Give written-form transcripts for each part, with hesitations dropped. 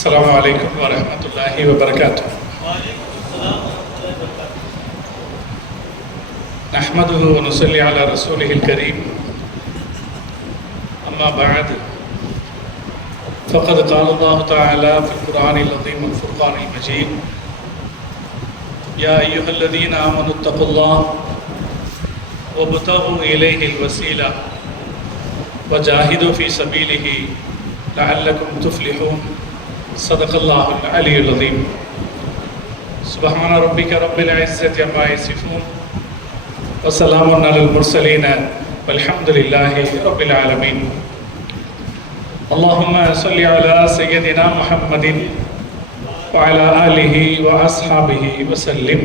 السلام عليكم ورحمة الله وبركاته. نحمده ونصلي على رسوله الكريم. أما بعد فقد قال الله تعالى في القرآن العظيم والفرقان المجيد: يا أيها الذين آمنوا اتقوا الله وابتغوا إليه الوسيلة وجاهدوا في سبيله لعلكم تفلحون. صدق الله العلي العظيم. سبحان ربك رب العزة عما يصفون وسلام على المرسلين والحمد لله رب العالمين. اللهم صل على سيدنا محمد وعلى آله وأصحابه وسلم.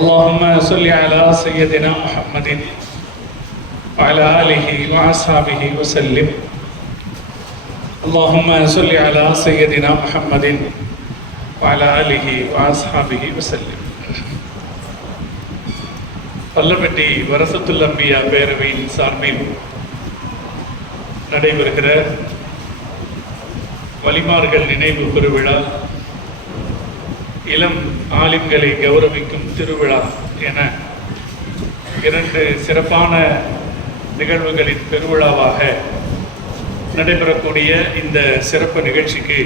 اللهم صل على سيدنا محمد وعلى آله وأصحابه وسلم. اللهم صل على سيدنا محمد وعلى آله وأصحابه وسلم. பல்லப்பட்டி வரசத்துல் அம்பியா பேரவையின் சார்பில் நடைபெறுகிற வலிமார்கள் நினைவு பெருவிழா, இளம் ஆலிம்களை கௌரவிக்கும் திருவிழா என இரண்டு சிறப்பான நிகழ்வுகளின் பெருவிழாவாக நடைபெறக்கூடிய இந்த சிறப்பு நிகழ்ச்சிக்கு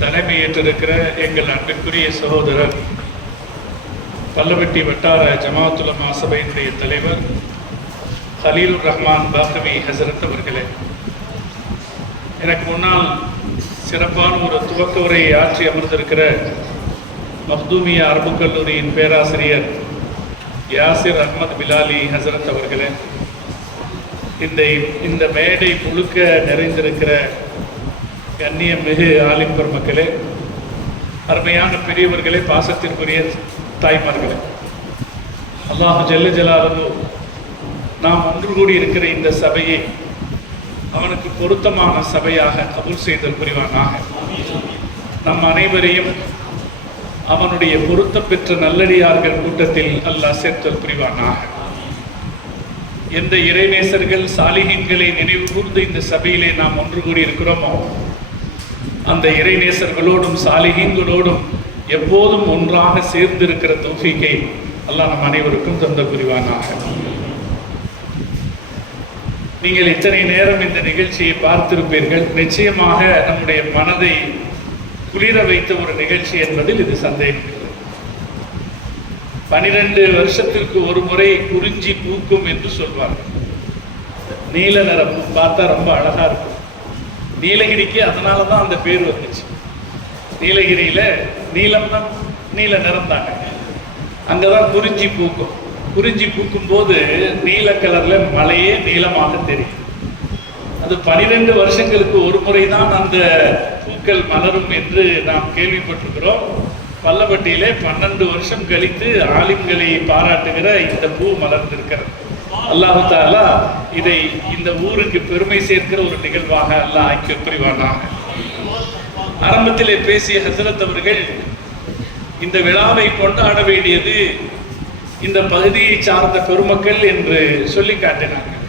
தலைமையேற்றிருக்கிற எங்கள் அன்பிற்குரிய சகோதரர் பல்லவட்டி வட்டார ஜமாஅத் உலமா சபையினுடைய தலைவர் ஹலீலுர் ரஹ்மான் பாக்கவி ஹசரத் அவர்களே, எனக்கு முன்னால் சிறப்பான ஒரு துவக்க உரையை ஆற்றி அமர்ந்திருக்கிற மக்தூமியா அரபு கல்லூரியின் பேராசிரியர் யாசிர் அஹ்மத் பிலாலி ஹசரத் அவர்களே, இந்த மேடை முழுக்க நிறைந்திருக்கிற கண்ணியம் மிகு ஆலிம் பெருமக்களே, அருமையான பெரியவர்களே, பாசத்திற்குரிய தாய்மார்களே, அல்லாஹ் ஜல்ல ஜலாலுஹு நாம் ஒன்று கூடி இருக்கிற இந்த சபையை அவனுக்கு பொருத்தமான சபையாக கபூல் செய்தல் புரிவானாக. நம் அனைவரையும் அவனுடைய பொருத்தம் பெற்ற நல்லடியார்கள் கூட்டத்தில் அல்லாஹ் சேர்த்தல் புரிவானாக. எந்த இறைநேசர்கள் சாலிஹீன்களை நினைவு கூர்ந்து இந்த சபையிலே நாம் ஒன்று கூடி இருக்கிறோமோ, அந்த இறைநேசர்களோடும் சாலிஹீன்களோடும் எப்போதும் ஒன்றாக சேர்ந்திருக்கிற தௌஃபீக்கை அல்லாஹ் நம் அனைவருக்கும் தந்த புரிவானாக. நீங்கள் இத்தனை நேரம் இந்த நிகழ்ச்சியை பார்த்திருப்பீர்கள். நிச்சயமாக நம்முடைய மனதை குளிர வைத்த ஒரு நிகழ்ச்சி என்பதில் இது சந்தேகம். 12 வருஷத்திற்கு ஒரு முறை குறிஞ்சி பூக்கும் என்று சொல்வார்கள். நீல நிறம் பார்த்தா ரொம்ப அழகா இருக்கும். நீலகிரிக்கு அதனால தான் அந்த பேர் வந்துச்சு. நீலகிரியில நீலம்னா நீல நிறம் தாங்க, அங்கதான் குறிஞ்சி பூக்கும். குறிஞ்சி பூக்கும் போது நீல கலர்ல மலையே நீளமாக தெரியும். அது 12 வருஷங்களுக்கு ஒரு முறை தான் அந்த பூக்கள் மலரும் என்று நாம் கேள்விப்பட்டிருக்கிறோம். பல்லப்பட்டியில 12 வருஷம் கழித்து ஆலிம்களை பாராட்டுகிற இந்த பூ மலர்ந்திருக்கிறது. அல்லாஹ் தஆலா இதை இந்த ஊருக்கு பெருமை சேர்க்கிற ஒரு நிகழ்வாக அல்லாஹ் ஆக்கி புரிவானாக. ஆரம்பத்திலே பேசிய ஹசரத் அவர்கள் இந்த விழாவை கொண்டாட வேண்டியது இந்த பகுதியை சார்ந்த பெருமக்கள் என்று சொல்லி காட்டினார்கள்.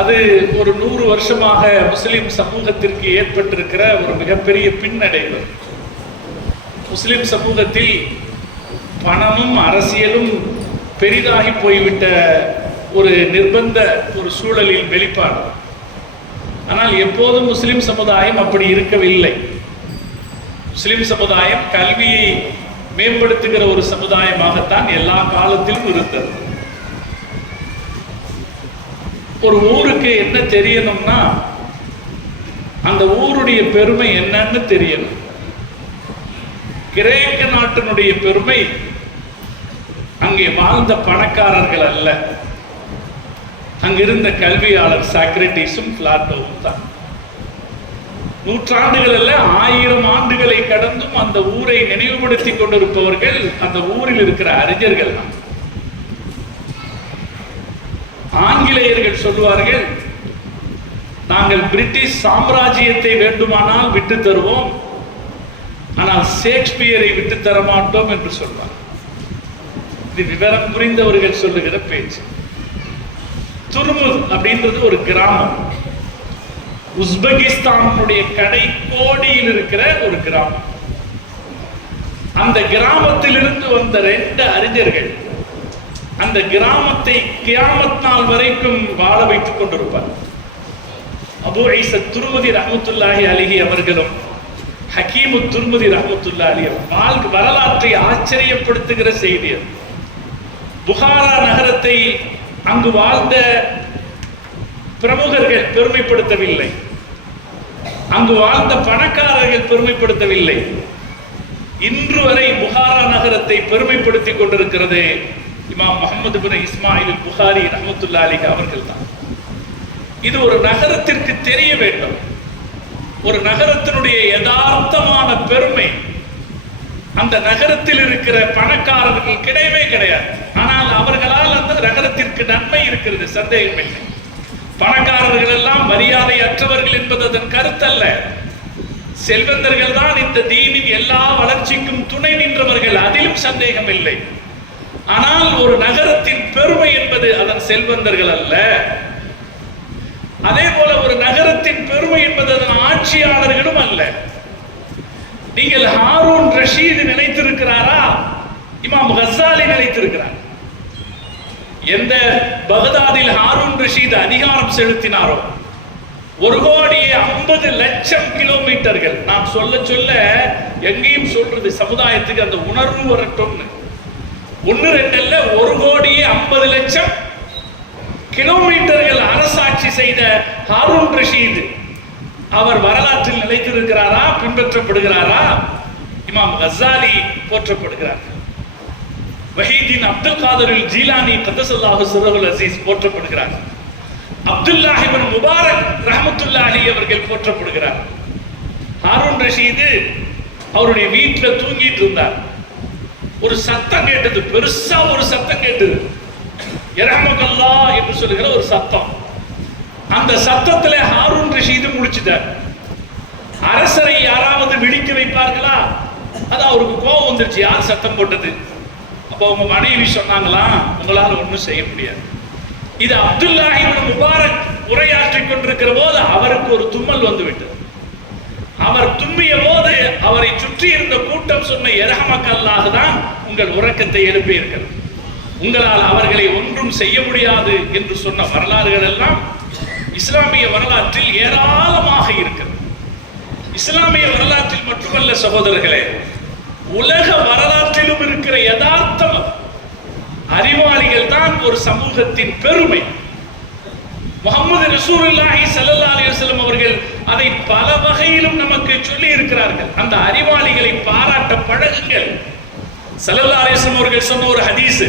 அது ஒரு 100 வருஷமாக முஸ்லிம் சமூகத்திற்கு ஏற்பட்டிருக்கிற ஒரு மிகப்பெரிய பின்னடைவு. முஸ்லிம் சமூகத்தில் பணமும் அரசியலும் பெரிதாகி போய்விட்ட ஒரு நிர்பந்த ஒரு சூழலில் வெளிப்பாடு. ஆனால் எப்போதும் முஸ்லிம் சமுதாயம் அப்படி இருக்கவில்லை. முஸ்லிம் சமுதாயம் கல்வியை மேம்படுத்துகிற ஒரு சமுதாயமாகத்தான் எல்லா காலத்திலும் இருந்தது. ஒரு ஊருக்கு என்ன தெரியணும்னா அந்த ஊருடைய பெருமை என்னன்னு தெரியணும். கிரேக்க நாட்டினுடைய பெருமை அங்கே வாழ்ந்த பணக்காரர்கள் அல்ல, அங்கிருந்த கல்வியாளர் சாக்ரட்டிஸும் பிளாட்டோவும் தான். நூற்றாண்டுகள் அல்ல, 1000 ஆண்டுகளை கடந்தும் அந்த ஊரை நினைவுபடுத்தி கொண்டிருப்பவர்கள் அந்த ஊரில் இருக்கிற அறிஞர்கள் தான். ஆங்கிலேயர்கள் சொல்லுவார்கள், நாங்கள் பிரிட்டிஷ் சாம்ராஜ்யத்தை வேண்டுமானால் விட்டு தருவோம், ஆனால் ஷேக்ஸ்பியரை விட்டு தர மாட்டோம் என்று சொல்வார். இது விவரம் புரிந்தவர்கள் சொல்லுகிற பேச்சு. துருமுல் அப்படின்றது ஒரு கிராமம். உஸ்பெகிஸ்தானுடைய கடைக்கோடியில் இருக்கிற ஒரு கிராமம். அந்த கிராமத்திலிருந்து வந்த 2 அறிஞர்கள் அந்த கிராமத்தை கியாமத் நாள் வரைக்கும் வாழ வைத்துக் கொண்டிருப்பார். அபூ ஈஸா துர்முதி ரஹ்மத்துல்லாஹி அலைஹி அவர்களும் ஹக்கீமு துர்முதி ரஹ்மத்துல்லாஹி அலைஹி வரலாற்றை ஆச்சரியப்படுத்துகிற செய்தி. புகாரா நகரத்தை அங்கு வாழ்ந்த பிரமுகர்கள் பெருமைப்படுத்தவில்லை, அங்கு வாழ்ந்த பணக்காரர்கள் பெருமைப்படுத்தவில்லை. இன்று வரை புகாரா நகரத்தை பெருமைப்படுத்திக் கொண்டிருக்கிறது இமாம் முஹம்மது பின் இஸ்மாயில் புகாரி ரஹ்மத்துல்லாஹி அலைஹி அவர்கள் தான். இது ஒரு நகரத்திற்கு தெரிய வேண்டும். ஒரு நகரத்தினுடைய யதார்த்தமான பெருமை அந்த நகரத்தில் இருக்கிற பணக்காரர்கள் கிடையவே கிடையாது. ஆனால் அவர்களால் அந்த நகரத்திற்கு நன்மை இருக்கிறது, சந்தேகமில்லை. பணக்காரர்கள் எல்லாம் மரியாதை அற்றவர்கள் என்பது அதன் கருத்தல்ல. செல்வந்தர்கள் தான் இந்த தீனின் எல்லா வளர்ச்சிக்கும் துணை நின்றவர்கள், அதிலும் சந்தேகம் இல்லை. ஆனால் ஒரு நகரத்தின் பெருமை என்பது அதன் செல்வந்தர்கள் அல்ல. அதே போல ஒரு நகரத்தின் பெருமை என்பது அதன் ஆட்சியாளர்களும் அல்ல. நீங்கள் ஹாரூன் ரஷீத் நினைத்திருக்கிறாரா? இமாம் கஸ்ஸாலி நினைத்திருக்கிறார். எந்த பகதாதில் ஹாரூன் ரஷீத் அதிகாரம் செலுத்தினாரோ 1,50,00,000 கிலோமீட்டர்கள், நான் சொல்ல சொல்ல எங்கேயும் சொல்றது சமுதாயத்துக்கு அந்த உணர்வு வரட்டும்னு. 1-2 அல்ல, 1,50,00,000 கிலோமீட்டர்கள் அரசாட்சி செய்த ஹாரூன் ரஷீத் அவர் வரலாற்றில் நிலைத்திருக்கிறாரா, பின்பற்றப்படுகிறாரா? இமாம் கஸ்ஸாலி போற்றப்படுகிறார். வஹீதீன் அப்துல் காதிர் ஜீலானி கத்தஸல்லாஹு சிர்ரஹுல் அஸீஸ் போற்றப்படுகிறார். அப்துல்லாஹ் இப்னு முபாரக் ரஹ்மத்துல்லாஹி அவர்கள் போற்றப்படுகிறார். ஹாரூன் ரஷீத் அவருடைய வீட்டில் தூங்கிட்டு இருந்தார். ஒரு சத்தம் கேட்டது, பெருசா ஒரு சத்தம் கேட்டது, யர்ஹமுக்கல்லாஹ் என்று சொல்லுகிற ஒரு சத்தம். அந்த சத்தத்துல ஹாரூன் ரஷீது முடிச்சிட்டார். அரசரை யாராவது விழிக்க வைப்பார்களா? அது அவருக்கு கோபம் வந்துருச்சு, யார் சத்தம் போட்டது? அப்ப உங்க மனைவி சொன்னாங்களா, உங்களால ஒன்றும் செய்ய முடியாது. இது அப்துல்லாஹ் இப்னு முபாரக் உரையாற்றிக் கொண்டிருக்கிற போது அவருக்கு ஒரு தும்மல் வந்து விட்டது. அவர் தும்மிய போது அவரை சுற்றி இருந்த கூட்டம் சொன்ன யர்ஹமுக்கல்லாஹ் தான் உங்கள் உறக்கத்தை எழுப்பி இருக்கிறது, உங்களால் அவர்களை ஒன்றும் செய்ய முடியாது என்று சொன்ன வரலாறுகள் எல்லாம் இஸ்லாமிய வரலாற்றில் ஏராளமாக இருக்கிறது. இஸ்லாமிய வரலாற்றில் மட்டுமல்ல சகோதரர்களே, உலக வரலாற்றிலும் இருக்கிற யதார்த்தம். அறிவாளிகள் தான் ஒரு சமூகத்தின் பெருமை. முஹம்மது ரசூலுல்லாஹி ஸல்லல்லாஹு அலைஹி வஸல்லம் அவர்கள் அதை பல வகையிலும் நமக்கு சொல்லி இருக்கிறார்கள். அந்த அறிவாளிகளை பாராட்ட பழகுங்கள். ஸல்லல்லாஹு அலைஹி வஸல்லம் அவர்கள் சொன்ன ஒரு ஹதீஸ்,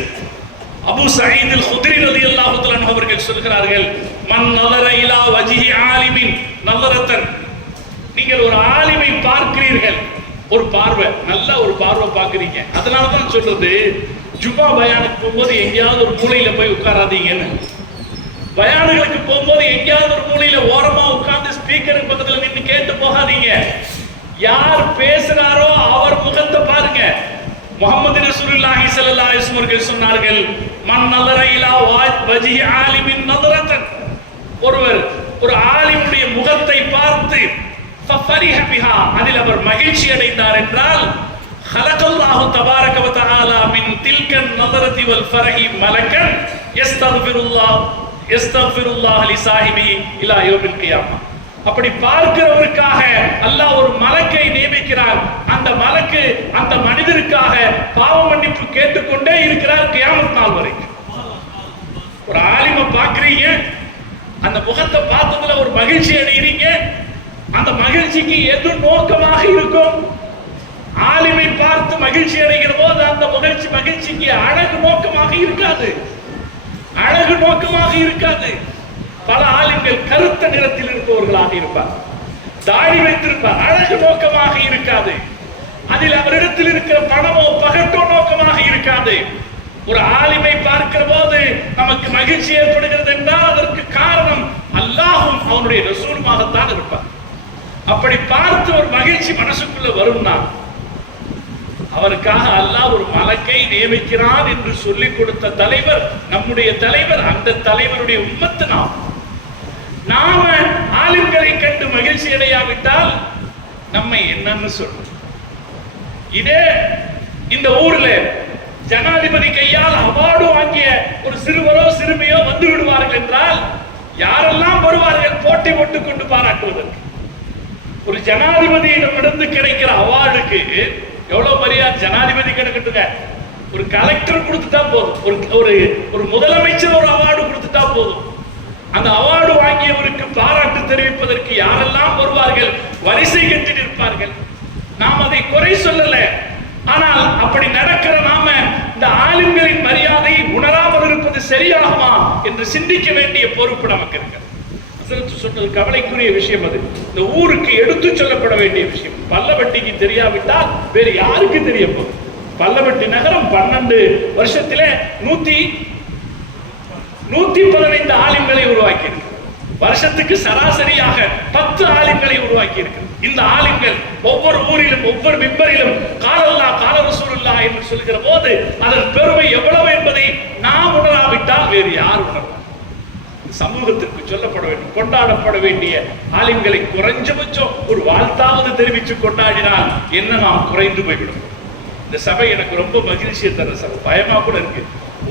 அபூ சயீத் அல்-குத்ரி ரலியல்லாஹு தஆலா அன்ஹு அவர்கள் சொல்கிறார்கள், மன் நதர இலா வஜ்ஹி ஆலிமின் நதரத்தன், நீங்கள் ஒரு ஆலிமை பார்க்கிறீர்கள், ஒரு பார்வை, நல்ல ஒரு பார்வை பார்க்கிறீங்க. அதனால தான் சொல்றது, ஜும்மா பயானுக்கு போகும்போது எங்கேயாவது ஒரு மூலையில போய் உட்காராதீங்கன்னு. பயானுகளுக்கு போகும்போது எங்கேயாவது ஒரு மூலையில ஓரமா உட்கார்ந்து ஸ்பீக்கருக்கு பக்கத்துல நின்று கேட்டு போகாதீங்க. யார் பேசுறாரோ அவர் முகத்தை பாருங்க. முஹம்மது ரசூலுல்லாஹி ஸல்லல்லாஹு அலைஹி வஸல்லம் அவர்கள் சொன்னார்கள், மன் நதர இலா வஜ்ஹி ஆலிமின் நதரத்தன், ஒருவர் ஒரு ஆலிமுடைய முகத்தை பார்த்து ஃபஃபரிஹ பிஹா, அதில் அவர் மகிழ்ச்சி அடைந்தார் என்றால், خلقல்லாஹு தபாரக வ தஆலா மின் தில்கன் நதரதி வல் ஃபரஹி மலக்கன் யஸ்தக்ஃபிருல்லாஹ் லிசாஹிபி இலா யௌமில் கியாமா. அப்படி பார்க்கிறவருக்காக அல்லாஹ் ஒரு மலக்கை நியமிக்கிறார். அந்த மலக்கு அந்த மனிதருக்காக பாவ மன்னிப்பு கேட்டுக்கொண்டே இருக்கிறார் கியாமத் நாள் வரைக்கும். ஒரு ஆலிமை பார்க்கிறீங்க, அந்த முகத்தை பார்த்ததுல ஒரு மகிழ்ச்சி அடைகிறீங்க. அந்த மகிழ்ச்சிக்கு எது நோக்கமாக இருக்கும்? ஆலிமை பார்த்து மகிழ்ச்சி அடைகிற போது அந்த மகிழ்ச்சிக்கு அழகு நோக்கமாக இருக்காது, அழகு நோக்கமாக இருக்காது. பல ஆலிம்கள் கருத்த நிறத்தில் இருப்பவர்களாக இருப்பார், தாடி வைத்திருப்பார், அழகு நோக்கமாக இருக்காது. அதில் அவரிடத்தில் இருக்கிற பணமோ பகட்டோ நோக்கமாக இருக்காது. ஒரு ஆலிமை பார்க்கிற போது நமக்கு மகிழ்ச்சி ஏற்படுகிறது என்றால் அதற்கு காரணம் அல்லாஹும் அவனுடைய ரசூலுமாகத்தான் இருப்பார். அப்படி பார்த்து ஒரு மகிழ்ச்சி மனசுக்குள்ள வரும்னா அவருக்காக அல்லாஹ் ஒரு மலக்கை நியமிக்கிறான் என்று சொல்லிக் கொடுத்த தலைவர் நம்முடைய தலைவர். அந்த தலைவருடைய உம்மத்து நாம ஆலிம்களை கண்டு மகிழ்ச்சி அடையாவிட்டால் நம்மை என்னன்னு சொல்றோம். இதே இந்த ஊர்ல ஜனாதிபதி கையால் அவார்டு வாங்கிய ஒரு சிறுவரோ சிறுமியோ வந்து விடுவார்கள் என்றால் யாரெல்லாம் வருவார்கள் போட்டி போட்டுக் கொண்டு பாராட்டுவதற்கு. ஒரு ஜனாதிபதியிடமிருந்து கிடைக்கிற அவார்டுக்கு எவ்வளவு மரியாதை. ஜனாதிபதி கிடைக்கட்டுங்க, ஒரு கலெக்டர் கொடுத்துட்டா போதும், ஒரு முதலமைச்சர் ஒரு அவார்டு கொடுத்துட்டா போதும். அந்த அவார்டு வாங்கியவருக்கு பாராட்டு தெரிவிப்பதற்கு யாரெல்லாம் வருவார்கள், வரிசை கட்டி நிற்பார்கள். நாம் அதை குறை சொல்லல, ஆனால் அப்படி நடக்கிற நாம இந்த ஆலிம்களின் மரியாதையை உணராமல் இருப்பது சரியாகுமா என்று சிந்திக்க வேண்டிய பொறுப்பு நமக்கு இருக்கிறது. சொன்னது கவலைக்குரிய விஷயம். அது இந்த ஊருக்கு எடுத்து சொல்லப்பட வேண்டிய விஷயம். பல்லவட்டிக்கு தெரியாவிட்டால் வேறு யாருக்கு தெரிய போகுது? பல்லவட்டி நகரம் 12 வருஷத்திலே 115 ஆலிம்களை உருவாக்கி இருக்கு. வருஷத்துக்கு சராசரியாக 10 ஆலிம்களை உருவாக்கி இருக்கு. இந்த ஆலிம்கள் ஒவ்வொரு ஊரிலும் ஒவ்வொரு மிம்பரிலும் காலல்லா கால ரசூலுல்லாஹ் என்று சொல்கிற போது அதன் பெருமை எவ்வளவு என்பதை நாம் உணராவிட்டால் வேறு யார் உணர்வார்? சமூகத்திற்கு சொல்லப்பட வேண்டும், கொண்டாடப்பட வேண்டிய ஆலிம்களை குறைஞ்சபட்சம் ஒரு வாழ்த்தாவது தெரிவித்து கொண்டாடினால் என்ன நாம் குறைந்து போய்விடும். இந்த சபை எனக்கு ரொம்ப மகிழ்ச்சியை தர சபை. பயமா கூட இருக்கு.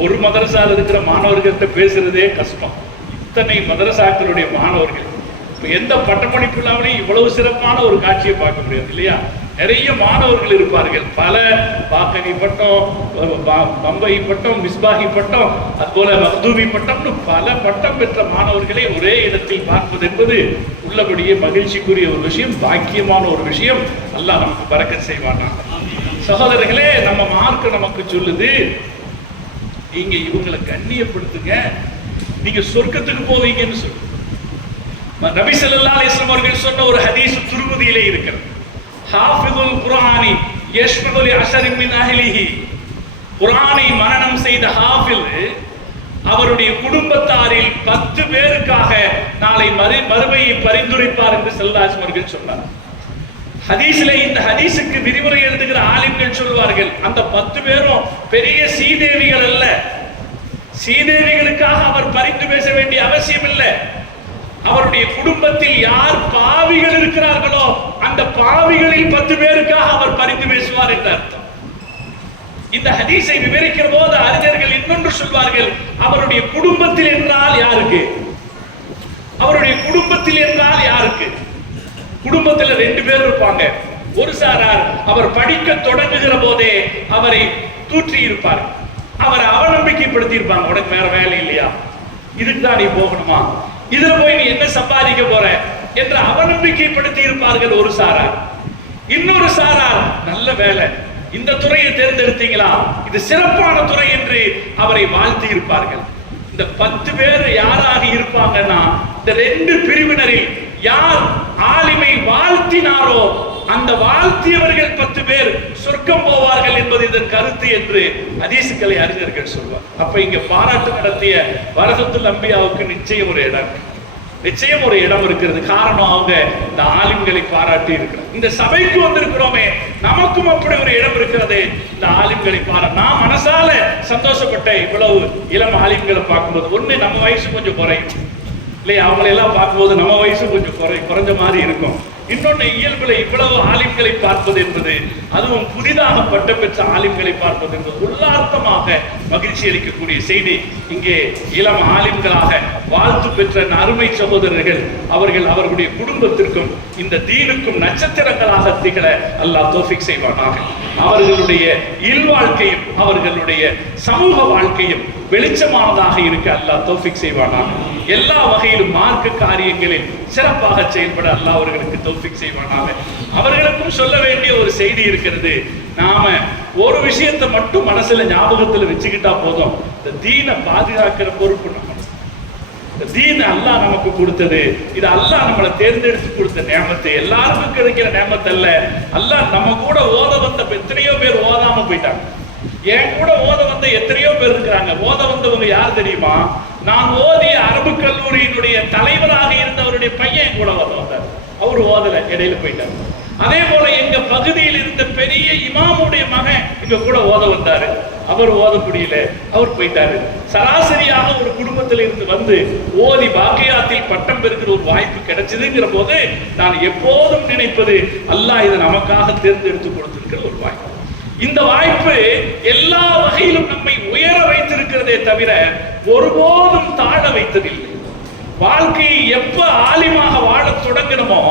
ஒரு மதரசால இருக்கிற மாணவர்கள்ட்ட பேசுறதே கஷ்டம். இத்தனை மதரசாக்களுடைய மாணவர்கள் எந்த பட்டப்படிப்பு இல்லாமலே இவ்வளவு சிறப்பான ஒரு காட்சியை பார்க்க முடியாது இல்லையா? நிறைய மாணவர்கள் இருப்பார்கள். பல பாக்கவி பட்டம், பம்பை பட்டம், மிஸ்பாஹி பட்டம், அதுபோல மக்தூமி பட்டம்னு பல பட்டம் பெற்ற மாணவர்களை ஒரே இடத்தில் பார்ப்பது என்பது உள்ளபடியே மகிழ்ச்சிக்குரிய ஒரு விஷயம், பாக்கியமான ஒரு விஷயம். அல்லாஹ் நமக்கு பரக்கத் செய்வானா. சகோதரர்களே, நம்ம மார்க்க நமக்கு சொல்லுது, நீங்க இவங்களை கண்ணியப்படுத்துங்க, நீங்க சொர்க்கத்துக்கு போவீங்கன்னு சொல்லு. நபி ஸல்லல்லாஹு அலைஹி வஸல்லம் அவர்கள் சொன்ன ஒரு ஹதீஸ் திருமதியிலே இருக்கிறது. ஹாஃபிதுல் குர்ஆனி யஷ்ஃபு லி அஷரின் மின் அஹ்லிஹி. குர்ஆனை மனனம் செய்த ஹாஃபில் அவருடைய குடும்பத்தாரில் 10 பேருக்காக நாளை மறுமையை பரிந்துரைப்பார் என்று ஸல்லல்லாஹு அலைஹி வஸல்லம் அவர்கள் சொன்னார். ஹதீஸிலே இந்த ஹதீஸுக்கு விரிவுரை எழுதுகிற ஆலிம்கள் சொல்வார்கள், அந்த 10 பேரும் பெரிய சீதேவிகள் அல்ல. சீதேவிகளுக்காக அவர் பரிந்து பேச வேண்டிய அவசியம் இல்லை. அவருடைய குடும்பத்தில் யார் பாவிகள் இருக்கிறார்களோ அந்த பாவிகளில் 10 பேருக்காக அவர் பரிந்து பேசுவார் என்ற அர்த்தம். இந்த ஹதீஸை விவரிக்கிற போது அறிஞர்கள் இன்னொன்று சொல்வார்கள், அவருடைய குடும்பத்தில் என்றால் யாருக்கு? அவருடைய குடும்பத்தில் என்றால் யாருக்கு? குடும்பத்தில் 2 பேர் இருப்பாங்க. ஒரு சாரார் அவர் படிக்க தொடங்குகிற போதே அவரை தூற்றி இருப்பார், அவரை அவநம்பிக்கைப்படுத்தி இருப்பாங்க. உனக்கு வேற வேலை இல்லையா, இதுக்கு தான் நீ போகணுமா, இதுல போய் நீ என்ன சம்பாதிக்க போற என்று அவநம்பிக்கைப்படுத்தி இருப்பார்கள் ஒரு சாரார். இன்னொரு சாரார், நல்ல வேலை, இந்த துறையை தேர்ந்தெடுத்தீங்களா, இது சிறப்பான துறை என்று அவரை வாழ்த்தி இருப்பார்கள். இந்த 10 பேர் யாராக இருப்பாங்கன்னா, இந்த 2 பிரிவினரில் யார் ஆலிமை வாழ்த்தினாரோ அந்த வாழ்த்தியவர்கள் 10 பேர் சொர்க்கம் போவார்கள் என்பது இதன் கருத்து என்று ஹதீஸ்களை அறிஞர்கள் சொல்வார். அப்ப இங்க பாராட்டு நடத்திய வரதத்துல் அம்பியாவுக்கு நிச்சயம் ஒரு இடம் இருக்கிறது. காரணம், அவங்க இந்த ஆலிம்களை பாராட்டி இருக்கிறார். இந்த சபைக்கு வந்திருக்கிறோமே, நமக்கும் அப்படி ஒரு இடம் இருக்கிறது. இந்த ஆலிம்களை நான் மனசால சந்தோஷப்பட்ட இவ்வளவு இளம் ஆலிம்களை பார்க்கும்போது, ஒண்ணு நம்ம வயசு கொஞ்சம் குறையும் இல்லையா, அவங்களை எல்லாம் பார்க்கும்போது நம்ம வயசு கொஞ்சம் குறைஞ்ச மாதிரி இருக்கும். இன்னொன்னு, இயல்புல இவ்வளவு ஆலிம்களை பார்ப்பது என்பது, அதுவும் புதிதாக பட்டம் பெற்ற ஆலிம்களை பார்ப்பது என்பது உள்ளார்த்தமாக மகிழ்ச்சி அளிக்கக்கூடிய செய்தி. இங்கே இளம் ஆலிம்களாக வாழ்த்து பெற்ற அருமை சகோதரர்கள் அவர்களுடைய குடும்பத்திற்கும் இந்த தீனுக்கும் நட்சத்திரங்களாக திகழ அல்லாஹ் தௌஃபீக் செய்வானாக. அவர்களுடைய இல்வாழ்க்கையும் அவர்களுடைய சமூக வாழ்க்கையும் வெளிச்சமானதாக இருக்க அல்லாஹ் தௌஃபீக் செய்வானாக. எல்லா வகையிலும் மார்க்க காரியங்களில் சிறப்பாக செயல்பட அல்லாஹ் அவர்களுக்கு தௌஃபீக் செய்வானாக. அவர்களுக்கும் சொல்ல வேண்டிய ஒரு செய்தி இருக்கிறது. நாம ஒரு விஷயத்தை மட்டும் மனசுல ஞாபகத்துல வச்சுக்கிட்டா போதும், இந்த தீனை பாதுகாக்கிற பொறுப்பு நம்ம. இந்த தீன் அல்லாஹ் நமக்கு கொடுத்தது, இது அல்லாஹ் நம்மளை தேர்ந்தெடுத்து கொடுத்த நேமத்து, எல்லாருக்கும் கிடைக்கிற நேமத்து அல்ல. அல்லாஹ் நம்ம கூட ஓத வந்த எத்தனையோ பேர் ஓதாம போயிட்டாங்க. என் கூட ஓத வந்த எத்தனையோ பேர் இருக்கிறாங்க. ஓத வந்தவங்க யார் தெரியுமா? நான் ஓதிய அரபு கல்லூரியினுடைய தலைவராக இருந்தவருடைய பையன் கூட ஓத வந்தார். அவரு ஓதல, இடையில போயிட்டார். அதே போல எங்க பகுதியில் இருந்த பெரிய இமாமுடைய மகன் எங்க கூட ஓத வந்தாரு. அவர் ஓத முடியல, அவர் போயிட்டாரு. சராசரியாக ஒரு குடும்பத்தில் இருந்து வந்து ஓதி பாக்கியாத்தில் பட்டம் பெறுகிற ஒரு வாய்ப்பு கிடைச்சதுங்கிற போது நான் எப்போதும் நினைப்பது, அல்லாஹ் இதை நமக்காக தேர்ந்தெடுத்து கொடுத்திருக்கிற ஒரு வாய்ப்பு. இந்த வாய்ப்பு எல்லா வகையிலும் நம்மை உயர வைத்திருக்கிறதே தவிர ஒருபோதும் தாழ வைத்ததில்லை. வாழ்க்கையை எப்ப ஆலிமாக வாழ தொடங்கணுமோ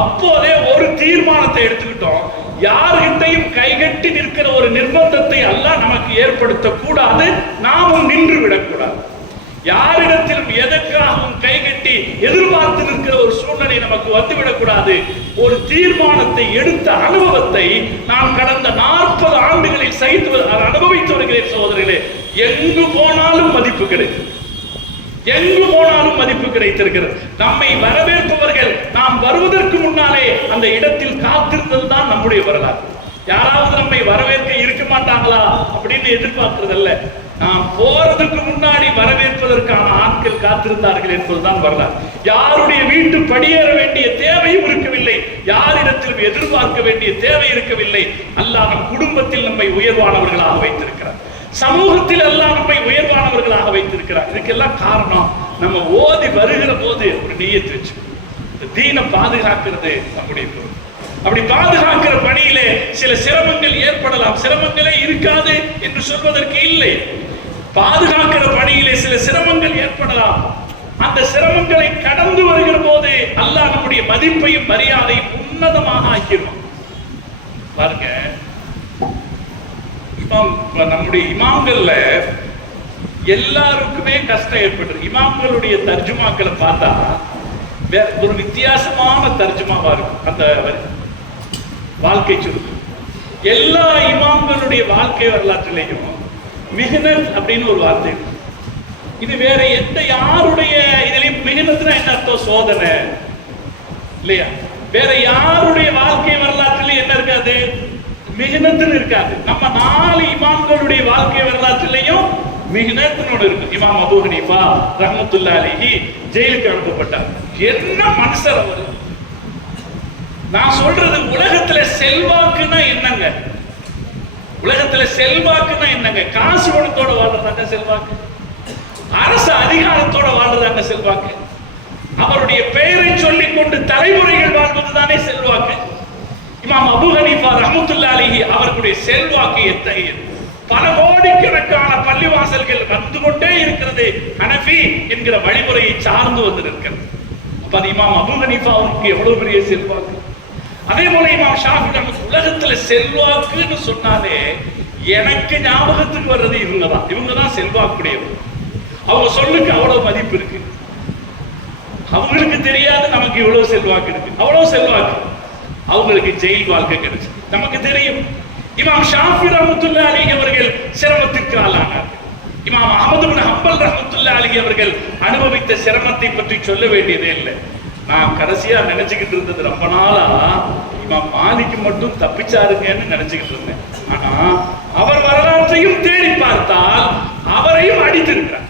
அப்போதே ஒரு தீர்மானத்தை எடுத்துக்கிட்டோம். யார்கிட்டையும் கைகட்டி நிற்கிற ஒரு நிர்பந்தத்தை அல்லாஹ் நமக்கு ஏற்படுத்த கூடாது, நாமும் நின்று விடக்கூடாது. யாரிடத்திலும் எதற்காகவும் கைகட்டி எதிர்பார்த்து நிற்கிற ஒரு சூழ்நிலை நமக்கு வந்துவிடக்கூடாது. ஒரு தீர்மானத்தை எடுத்த அனுபவத்தை நான் கடந்த 40 ஆண்டுகளில் அனுபவித்து வருகிறேன் சகோதரர்களே. எங்கு போனாலும் மதிப்பு கிடைக்கும், எங்கு போனாலும் மதிப்பு கிடைத்திருக்கிறது. நம்மை வரவேற்பவர்கள் நாம் வருவதற்கு முன்னாலே அந்த இடத்தில் காத்திருந்ததுதான் நம்முடைய வரலாறு. யாராவது நம்மை வரவேற்க இருக்க மாட்டாங்களா அப்படின்னு எதிர்பார்க்கிறதல்ல, நாம் போறதுக்கு முன்னாடி வரவேற்பதற்கான ஆட்கள் காத்திருந்தார்கள் என்பதுதான் வரலாறு. யாருடைய வீட்டு படியேற வேண்டிய தேவையும் இருக்கவில்லை, யாரிடத்திலும் எதிர்பார்க்க வேண்டிய தேவை இருக்கவில்லை. அல்லாஹ் நம் குடும்பத்தில் நம்மை உயர்வானவர்களாக வைத்திருக்கிறார், சமூகத்தில் எல்லாம் நம்மை உயர்வானவர்களாக வைத்திருக்கிறார். இதுக்கெல்லாம் காரணம் நம்ம ஓதி வருகிற போது ஒரு நியத்து வச்சு தீனை பாதுகாக்கிறது நம்முடைய பொருள். அப்படி பாதுகாக்கிற பணியிலே சில சிரமங்கள் ஏற்படலாம், சிரமங்களே இருக்காது என்று சொல்வதற்கு இல்லை. பாதுகாக்கிற பணியிலே சில சிரமங்கள் ஏற்படலாம். அந்த சிரமங்களை கடந்து வருகிற போது அல்லாஹ் நம்முடைய மதிப்பையும் மரியாதையும் உன்னதமாக ஆக்கிடுவான். பாருங்க, நம்முடைய இமாம்கள்ல எல்லாருக்குமே கஷ்டம் ஏற்பட்டு, இமாம்களுடைய தர்ஜுமாக்களை பார்த்தா ஒரு வித்தியாசமான தர்ஜுமாவா இருக்கும். அந்த வாழ்க்கை சுருக்கம் எல்லா இமாம்களுடைய வாழ்க்கை வரலாற்றிலையும் மிஹ்னத் அப்படின்னு ஒரு வார்த்தை இருக்கு. இது வேற எந்த யாருடைய இதுலயும் மிஹ்னத்னா என்ன அர்த்தம்? சோதனை இல்லையா? வேற யாருடைய வாழ்க்கை வரலாற்றிலும் என்ன இருக்காது? மிஹ்னத்னு இருக்காது. நம்ம 4 இமாம்களுடைய வாழ்க்கை வரலாற்றிலையும் மிஹ்னத்னு ஒன்று இருக்கு. இமாம் அபூ ஹனீஃபா ரஹ்மத்துல்லாஹி அலைஹி ஜெயிலுக்கு அனுப்பப்பட்டார். என்ன மனுஷர் அவர்! நான் சொல்றது உலகத்துல செல்வாக்குன்னா என்னங்க? உலகத்துல செல்வாக்குன்னா என்னங்க? காசு பணத்தோட வாழ்றதாங்க செல்வாக்கு, அரசு அதிகாரத்தோட வாழ்றதாங்க செல்வாக்கு, அவருடைய பெயரை சொல்லிக் கொண்டு தலைமுறைகள் வாழ்வதுதானே செல்வாக்கு. இமாம் அபூ ஹனீஃபா ரஹ்மத்துல்லாஹி அலைஹி அவர்களுடைய செல்வாக்கு எத்தகையது! பல கோடிக்கணக்கான பள்ளிவாசல்கள் வந்து கொண்டே இருக்கிறது. ஹனஃபி என்கிற வழிமுறையை சார்ந்து வந்து நிற்கிறது. அப்ப அது இமாம் அபூ ஹனீஃபா அவருக்கு எவ்வளவு பெரிய செல்வாக்கு! அதே போல இமாம் ஷாஃபி நமக்கு உலகத்துல செல்வாக்குன்னு சொன்னாலே எனக்கு ஞாபகத்துக்கு வர்றது இவங்கதான் செல்வாக்குடையவர். அவங்க சொல்லுக்கு அவ்வளவு மதிப்பு இருக்கு. அவங்களுக்கு தெரியாது நமக்கு இவ்வளவு செல்வாக்கு இருக்கு, அவ்வளவு செல்வாக்கு. அவங்களுக்கு ஜெயில் வாழ்க்கை கிடைச்சு நமக்கு தெரியும். இமாம் ஷாஃபி ரஹ்மத்துல்லாஹி அலைஹி அவர்கள் சிரமத்திற்கு ஆளானார். இமாம் அஹ்மது பின் ஹம்பல் ரஹ்மத்துல்லாஹி அலைஹி அவர்கள் அனுபவித்த சிரமத்தை பற்றி சொல்ல வேண்டியதே இல்லை. நான் கடைசியா நினைச்சுக்கிட்டு இருந்தது, ரொம்ப நாளா இமாம் மாலிக் மட்டும் தப்பிச்சாருங்கன்னு நினைச்சுக்கிட்டு இருந்தேன். ஆனா அவர் வரலாற்றையும் தேடி பார்த்தால் அவரையும் அடித்திருக்கிறார்,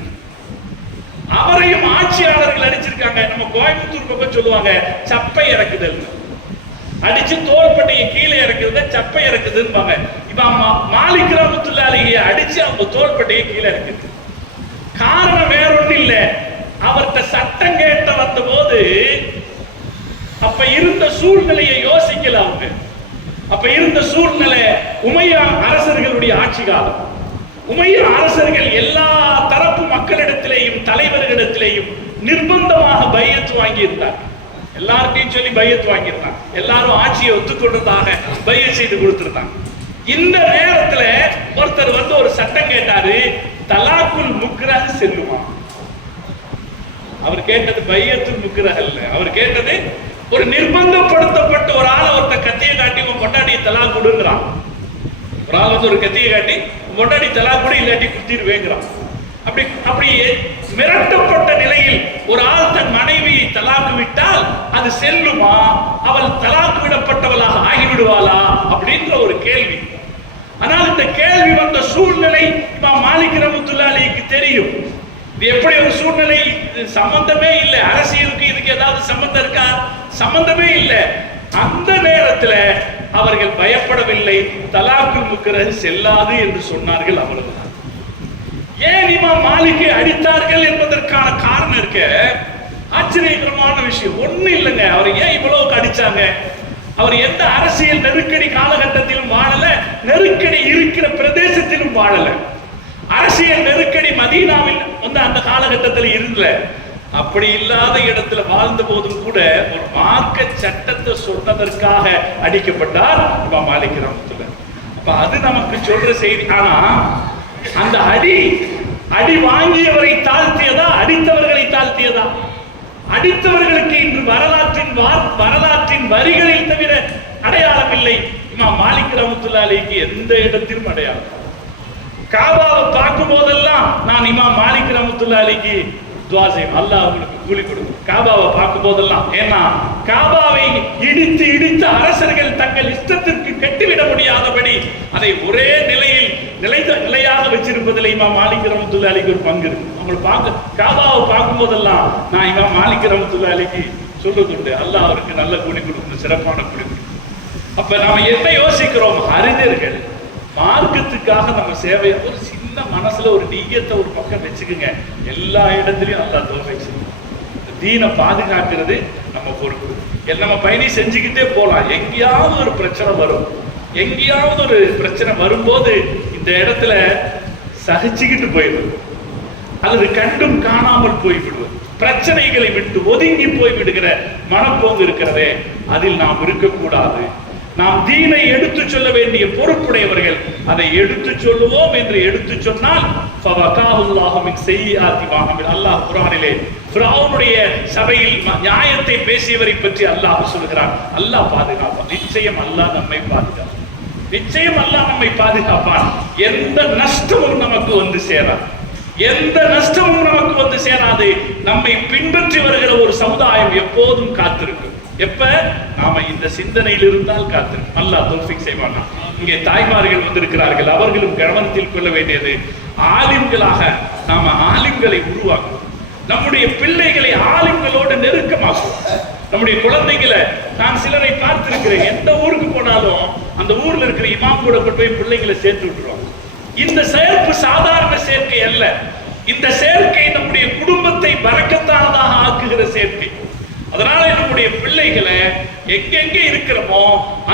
அவரையும் ஆட்சியாளர்கள் அடிச்சிருக்காங்க. நம்ம கோயம்புத்தூர் பக்கம் சொல்லுவாங்க சப்பை இறக்குதல், அடிச்சு தோள்பட்டையை கீழே இறக்குறத சப்பை இறக்குதுன்னு. இமாம் மாலிக் ரஹ்மத்துல்லாஹி அலைஹி அடிச்சு அவங்க தோள்பட்டையை கீழே இறக்குது. காரணம் வேற ஒன்றும் இல்லை, அவர்கிட்ட சட்டம் கேட்ட வந்த போது அப்ப இருந்த சூழ்நிலையை யோசிக்கல அவங்க. அப்ப இருந்த சூழ்நிலை உமையா அரசர்களுடைய ஆட்சி காலம். உமையா அரசர்கள் எல்லா தரப்பு மக்களிடத்திலேயும் தலைவர்களிடத்திலேயும் நிர்பந்தமாக பையத்து வாங்கி இருந்தார். எல்லார்ட்டையும் சொல்லி பையத்து வாங்கியிருந்தாங்க. எல்லாரும் ஆட்சியை ஒத்துக்கொண்டதாக பையத் செய்து கொடுத்திருந்தாங்க. இந்த நேரத்துல ஒருத்தர் வந்து ஒரு சட்டம் கேட்டாரு, தலாக்குல் முக்ரஹ் செல்லுமா? அவர் கேட்டது பையத்துல் முக்ரஹ் அல்ல, அவர் கேட்டது ஒரு நிர்பந்தப்படுத்தப்பட்ட ஒரு ஆள் ஒருத்த கத்தியை காட்டி உன் பொண்டாட்டியை தலாக் கொடுங்கிறான். ஒரு ஆள் வந்து ஒரு கத்தியை காட்டி பொண்டாட்டி தலாக் கொடு இல்லாட்டி குத்திடுவேங்கிறான். அப்படி மிரட்டப்பட்ட நிலையில் ஒரு ஆள் தன் மனைவியை தலாக்கு விட்டால் அது செல்லுமா? அவள் தலாக்கு விடப்பட்டவளாக ஆகிவிடுவாளா அப்படின்ற ஒரு கேள்வி. ஆனால் இந்த கேள்வி வந்த சூழ்நிலை இமாம் மாலிக் ரஹ்மத்துல்லாஹி அலைஹிக்கு தெரியும். இது எப்படி ஒரு சூழ்நிலை, சம்பந்தமே இல்லை, அரசியலுக்கு இதுக்கு ஏதாவது சம்பந்தம் இருக்கா? சம்பந்தமே இல்லை. அந்த நேரத்தில் அவர்கள் பயப்படவில்லை. தலாக்குல் முக்ரஹ் செல்லாது என்று சொன்னார்கள். அவ்வளவுதான். ஏன் இமாம் மாலிக்கை அடித்தார்கள் என்பதற்கான காரணம் இருக்க ஆச்சரியகரமான விஷயம் ஒண்ணு இல்லைங்க. அவர் ஏன் இவ்வளவுக்கு அடிச்சாங்க? அவர் எந்த அரசியல் நெருக்கடி காலகட்டத்திலும் வாழல, நெருக்கடி இருக்கிற பிரதேசத்திலும் வாழல. அரசியல் நெருக்கடி மதீனாவில் வந்து அந்த காலகட்டத்தில் இருந்தல. அப்படி இல்லாத இடத்துல வாழ்ந்த போதும் கூட ஒரு மார்க்க சட்டத்தை சொன்னதற்காக அடிக்கப்பட்டார் இமாம் மாலிக் ரஹ்மத்துல்லாஹி. அப்ப அது நமக்கு சொல்ற செய்தி. ஆனா அந்த அடி வாங்கியவரை தாழ்த்தியதா, அடித்தவர்களை தாழ்த்தியதா? அடித்தவர்களுக்கு இன்று வரலாற்றின் வரிகளில் தவிர அடையாளம் இல்லை. இமாம் மாலிக் ரஹ்மத்துல்லாஹி அலைஹி எந்த இடத்திலும் அடையாளம். காபாவை பார்க்கும் போதெல்லாம் நான் இமாம் மாலிக் ரஹ்மத்துல்லாஹி அலைஹி துஆ செய்வேன், அல்லாஹ் அவங்களுக்கு கூலி கொடுக்கும். காபாவை பார்க்கும் போதெல்லாம். ஏன்னா காபாவை இடித்து அரசர்கள் தங்கள் இஷ்டத்திற்கு கட்டிவிட முடியாதபடி அதை ஒரே நிலையாக வச்சிருப்பதில் இமாம் மாலிக் ரஹ்மத்துல்லாஹி அலைஹி ஒரு பங்கு இருக்கு. அவங்களை காபாவை பார்க்கும் போதெல்லாம் நான் இமாம் மாலிக் ரஹ்மத்துல்லாஹி அலைஹி சொல்றதுண்டு, அல்லாஹ் அவருக்கு நல்ல கூலி கொடுக்கணும், சிறப்பான கூலி கொடுக்கணும். அப்ப நாம என்ன யோசிக்கிறோம்? அறிஞர்கள் மார்க்கத்துக்காக நம்ம சேவை, ஒரு சின்ன மனசுல ஒரு நீயத்தை ஒரு பக்கம் வச்சுக்குங்க. எல்லா இடத்துலயும் அல்லாஹ் தௌஃபீக் செய்யும். தீனை பாதுகாக்கிறது நம்ம பொறுப்பு. நம்ம பயணி செஞ்சுக்கிட்டே போலாம். எங்கேயாவது ஒரு பிரச்சனை வரும். எங்கேயாவது ஒரு பிரச்சனை வரும்போது இந்த இடத்துல சகிச்சுக்கிட்டு போயிடும், அல்லது கண்டும் காணாமல் போய்விடுவது, பிரச்சனைகளை விட்டு ஒதுங்கி போய் விடுகிற மனப்போங்கு இருக்கிறதே, அதில் நாம் இருக்கக்கூடாது. நாம் தீனை எடுத்து சொல்ல வேண்டிய பொறுப்புடையவர்கள். அதை எடுத்து சொல்லுவோம் என்று எடுத்து சொன்னால் அல்லாஹ் குர்ஆனிலே ஃபிரௌனுடைய சபையில் நியாயத்தை பேசியவரை பற்றி அல்லாஹ் சொல்கிறான். அல்லாஹ் பாதுகாப்பான். நிச்சயம் அல்லாஹ் நம்மை பாதுகாப்பான். நிச்சயம் அல்லாஹ் நம்மை பாதுகாப்பான். எந்த நஷ்டமும் நமக்கு வந்து சேராது. எந்த நஷ்டமும் நமக்கு வந்து சேராது. நம்மை பின்பற்றி வருகிற ஒரு சமுதாயம் எப்போதும் காத்திருக்கும். எப்ப நாம இந்த சிந்தனையில் இருந்தால் காத்திருக்கும். அல்லாஹ் தௌஃபீக் செய்வானா. இங்கே தாய்மார்கள் வந்திருக்கிறார்கள். அவர்களும் கவனத்தில் கொள்ள வேண்டியது, ஆலிம்களாக நாம ஆலிம்களை உருவாக்கும். நம்முடைய பிள்ளைகளை ஆலிம்களோடு நெருக்கமாக்கும். நம்முடைய குழந்தைகளை, நான் சிலரை பார்த்திருக்கிறேன், எந்த ஊருக்கு போனாலும் அந்த ஊர்ல இருக்கிற இமாம் கூட கொண்டு போய் பிள்ளைகளை சேர்த்து விட்டுருவாங்க. இந்த சேர்ப்பு சாதாரண சேர்க்கை அல்ல. இந்த சேர்க்கை நம்முடைய குடும்பத்தை பரக்கத்தானதாக ஆக்குகிற சேர்க்கை. அதனால நம்முடைய பிள்ளைகளை எங்கெங்க இருக்கிறோமோ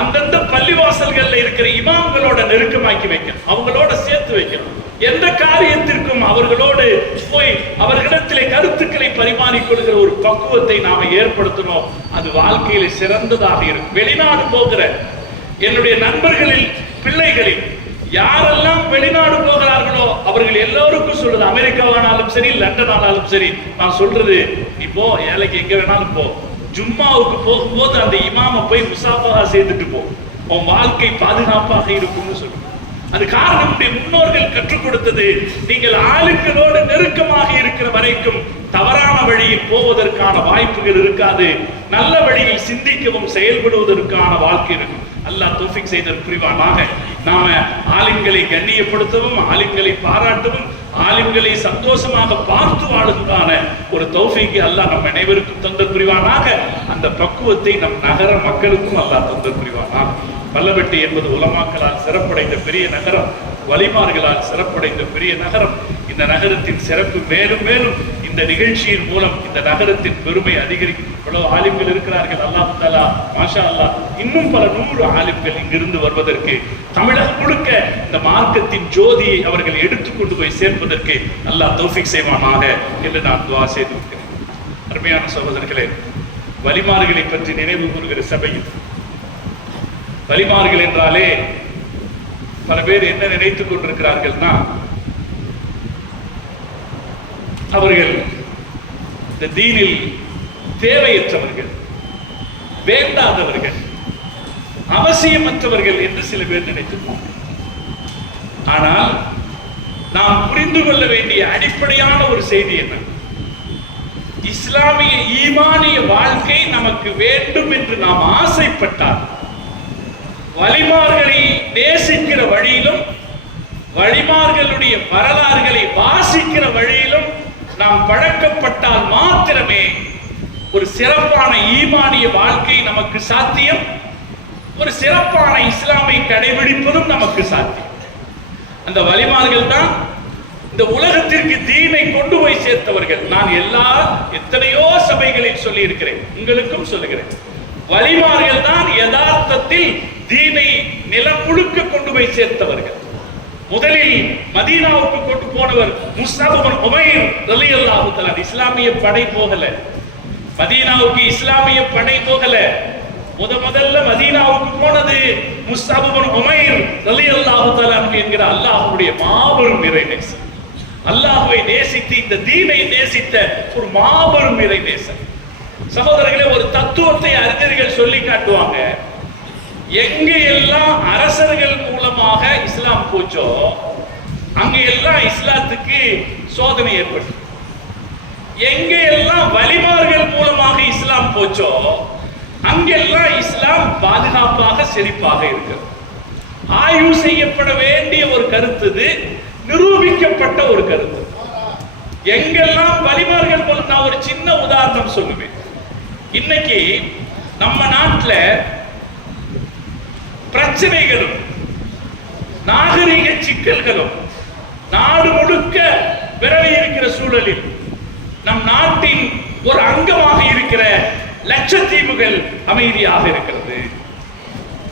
அந்தந்த பள்ளிவாசல்கள்ல இருக்கிற இமாம்களோட நெருக்கமாக்கி வைக்கணும், அவங்களோட சேர்த்து வைக்கணும். எந்த காரியத்திற்கும் அவர்களோடு போய் அவர்களிடத்திலே கருத்துக்களை பரிமாறிக்கொள்கிற ஒரு பக்குவத்தை நாம ஏற்படுத்தணும். அது வாழ்க்கையில சிறந்ததாக இருக்கும். வெளிநாடு போகிற என்னுடைய நண்பர்களில் பிள்ளைகளில் யாரெல்லாம் வெளிநாடு போகிறார்களோ அவர்கள் எல்லோருக்கும் சொல்றது, அமெரிக்காவானாலும் சரி, லண்டன் ஆனாலும் சரி, நான் சொல்றது, நீ போ, ஏழைக்கு எங்க வேணாலும் போ, ஜும்மாவுக்கு போகும்போது அந்த இமாமை போய் முசாஃபஹா செய்துட்டு போ, உன் வாழ்க்கை பாதுகாப்பாக இருக்கும்னு சொல்லுங்க. அது காரணம் நம்முடைய முன்னோர்கள் கற்றுக் கொடுத்தது. நீங்கள் ஆளுங்களோடு நெருக்கமாக இருக்கிற வரைக்கும் தவறான வழியில் போவதற்கான வாய்ப்புகள் இருக்காது. நல்ல வழியில் சிந்திக்கவும் செயல்படுவதற்கான வாழ்க்கை இருக்கும். அல்லாஹ் தௌஃபீக் செய்தல் புரிவானாக. நாம ஆலிம்களை கண்ணியப்படுத்தவும், ஆலிம்களை பாராட்டவும், ஆலிம்களை சந்தோஷமாக பார்த்து வாழுவதான ஒரு தௌஃபீக்கை அல்லாஹ் நம் அனைவருக்கும் தந்தல் புரிவானாக. அந்த பக்குவத்தை நம் நகர மக்களுக்கும் அல்லாஹ் தந்தல் புரிவானாக. பல்லவெட்டி என்பது உலமாக்களால் சிறப்படைந்த பெரிய நகரம், வலிமார்களால் சிறப்படைந்த பெரிய நகரம். இந்த நகரத்தின் சிறப்பு மேலும் மேலும் இந்த நிகழ்ச்சியின் மூலம் இந்த நகரத்தின் பெருமை அதிகரிக்கும். இவ்வளவு ஆலிம்கள் இருக்கிறார்கள். அல்லாஹ் தஆலா மாஷா அல்லாஹ் இன்னும் பல 100 ஆலிம்கள் இங்கிருந்து வருவதற்கு, தமிழகம் முழுக்க இந்த மார்க்கத்தின் ஜோதியை அவர்கள் எடுத்துக்கொண்டு போய் சேர்ப்பதற்கு அல்லாஹ் தௌஃபீக் செய்வானாக என்று நான் துஆ செய்து இருக்கிறேன். அருமையான சகோதரர்களே, வலிமார்களை பற்றி நினைவு கூறுகிற சபையில், வலிமார்கள் என்றாலே பல பேர் என்ன நினைத்துக் கொண்டிருக்கிறார்கள்னா, அவர்கள் இந்த தீனில் தேவையற்றவர்கள், வேண்டாதவர்கள், அவசியமற்றவர்கள் என்று சில பேர் நினைத்திருப்பார்கள். ஆனால் நாம் புரிந்து கொள்ள வேண்டிய அடிப்படையான ஒரு செய்தி என்ன? இஸ்லாமிய ஈமானிய வாழ்க்கை நமக்கு வேண்டும் என்று நாம் ஆசைப்பட்டால், வலிமார்களை நேசிக்கிற வழியிலும் வலிமார்களுடைய வரலாறுகளை வாசிக்கிற வழியிலும் நாம் பழக்கப்பட்டால் மாத்திரமே ஒரு சிறப்பான ஈமானிய வாழ்க்கை நமக்கு சாத்தியம். ஒரு சிறப்பான இஸ்லாமை கடைபிடிப்பதும் நமக்கு சாத்தியம். அந்த வலிமார்கள் தான் இந்த உலகத்திற்கு தீனை கொண்டு போய் சேர்த்தவர்கள். நான் எத்தனையோ சபைகளில் சொல்லி இருக்கிறேன், உங்களுக்கும் சொல்லுகிறேன். வலிமார்கள் தான் யதார்த்தத்தில் தீனை நிலம் முழுக்க கொண்டு போய் சேர்த்தவர்கள். முதலில் மதீனாவுக்கு கொண்டு போனவர் முஸ்அப் இப்னு உமைர் ரலியல்லாஹு தஆலா. இஸ்லாமிய படை போகல மதீனாவுக்கு, இஸ்லாமிய படை போகல. முதல்ல மதீனாவுக்கு போனது முஸ்அப் இப்னு உமைர் ரலியல்லாஹு தஆலா என்கிற அல்லாஹ்வுடைய மாபெரும் இறைநேசர். அல்லாஹ்வை நேசித்து இந்த தீனை நேசித்த ஒரு மாபெரும் இறைநேசர். சகோதரர்களே, ஒரு தத்துவத்தை அறிஞர்கள் சொல்லி காட்டுவாங்க. எங்கே எல்லாம் அரசர்கள் மூலமாக இஸ்லாம் போச்சோ அங்கே எல்லாம் இஸ்லாத்துக்கு சோதனை ஏற்பட்டு, எங்கே எல்லாம் வலிமார்கள் மூலமாக இஸ்லாம் போச்சோ அங்கெல்லாம் இஸ்லாம் பாதுகாப்பாக செழிப்பாக இருக்கிறது. ஆய்வு செய்யப்பட வேண்டிய ஒரு கருத்து இது, நிரூபிக்கப்பட்ட ஒரு கருத்து. எங்கெல்லாம் வலிமார்கள் போல, நான் ஒரு சின்ன உதாரணம் சொல்லுவேன். இன்னைக்கு நம்ம நாட்டில் பிரச்சனைகளும் நாகரிக சிக்கல்களும் நாடு முழுக்க விரவி இருக்கிற சூழலில் நம் நாட்டின் ஒரு அங்கமாக இருக்கிற லட்சத்தீவுகள் அமைதியாக இருக்கிறது.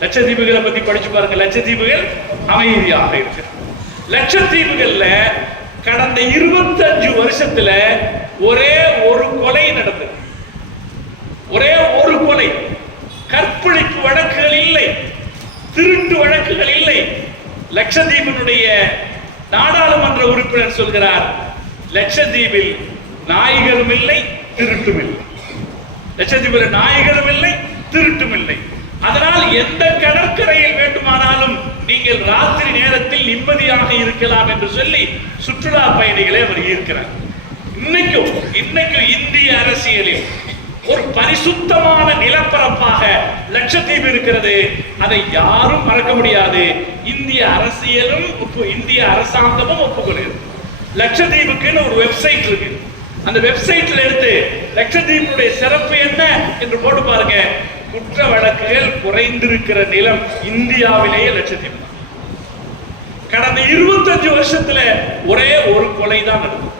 லட்சத்தீவுகளை பத்தி படிச்சு பாருங்க. லட்சத்தீவுகள் அமைதியாக இருக்கிறது. லட்சத்தீவுகள்ல கடந்த 25 வருஷத்துல ஒரே ஒரு கொலை நடந்தது. ஒரே ஒரு கொலை. கற்பழிப்பு வழக்குகள் இல்லை, திருட்டு வழக்குகள் இல்லை. லட்சத்தீவினுடைய நாடாளுமன்ற உறுப்பினர் சொல்கிறார், லட்சத்தீவில் நாய்களும் இல்லை, திருட்டும் இல்லை. லட்சத்தீவில் நாய்களும் இல்லை, திருட்டும் இல்லை. அதனால் எந்த கடற்கரையில் வேண்டுமானாலும் நீங்கள் ராத்திரி நேரத்தில் நிம்மதியாக இருக்கலாம் என்று சொல்லி சுற்றுலா பயணிகளை அவர் ஈர்க்கிறார். இன்னைக்கும் இந்திய அரசியலில் ஒரு பரிசுத்தமான நிலப்பரப்பாக லட்சத்தீவு இருக்கிறது. அதை யாரும் மறக்க முடியாது. இந்திய அரசியலும் இந்திய அரசாங்கமும் ஒப்புக்கொள்கிறது. லட்சத்தீவுக்குன்னு ஒரு வெப்சைட் இருக்கு. அந்த வெப்சைட்ல எடுத்து லட்சத்தீவுடைய சிறப்பு என்ன என்று போட்டு பாருங்க. குற்ற வழக்குகள் குறைந்திருக்கிற நிலம் இந்தியாவிலேயே லட்சத்தீவு. கடந்த 25 வருஷத்துல ஒரே ஒரு கொலை தான் நடக்கும்.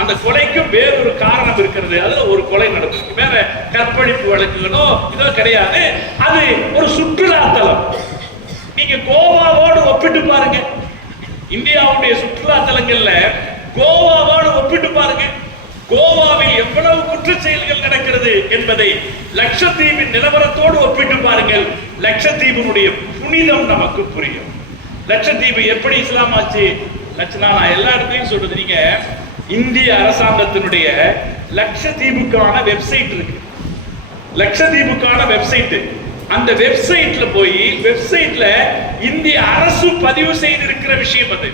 அந்த கொலைக்கு வேறொரு காரணம் இருக்கிறது. அதுல ஒரு கொலை நடந்திருக்கு. வேற கற்பழிப்பு வழக்குகளோ இதோ கிடையாது. அது ஒரு சுற்றுலா தலம். நீங்க கோவாவோடு ஒப்பிட்டு பாருங்க. இந்தியாவுடைய சுற்றுலா தலங்கள்ல கோவாவோடு ஒப்பிட்டு பாருங்க. கோவாவில் எவ்வளவு குற்ற செயல்கள் நடக்கிறது என்பதை லட்சத்தீவின் நிலவரத்தோடு ஒப்பிட்டு பாருங்கள். லட்சத்தீவினுடைய புனிதம் நமக்கு புரியும். லட்சத்தீவு எப்படி இஸ்லாம் ஆச்சு? நான் எல்லா இடத்துலையும் சொல்றது, நீங்க இந்திய அரசாங்கத்தினுடைய லட்சத்தீவுக்கான வெப்சைட் இருக்கு. லட்சத்தீவுக்கான வெப்சைட். அந்த வெப்சைட்ல போய் வெப்சைட்ல இந்திய அரசு பதிவு செய்திருக்கிற விஷயம் அது.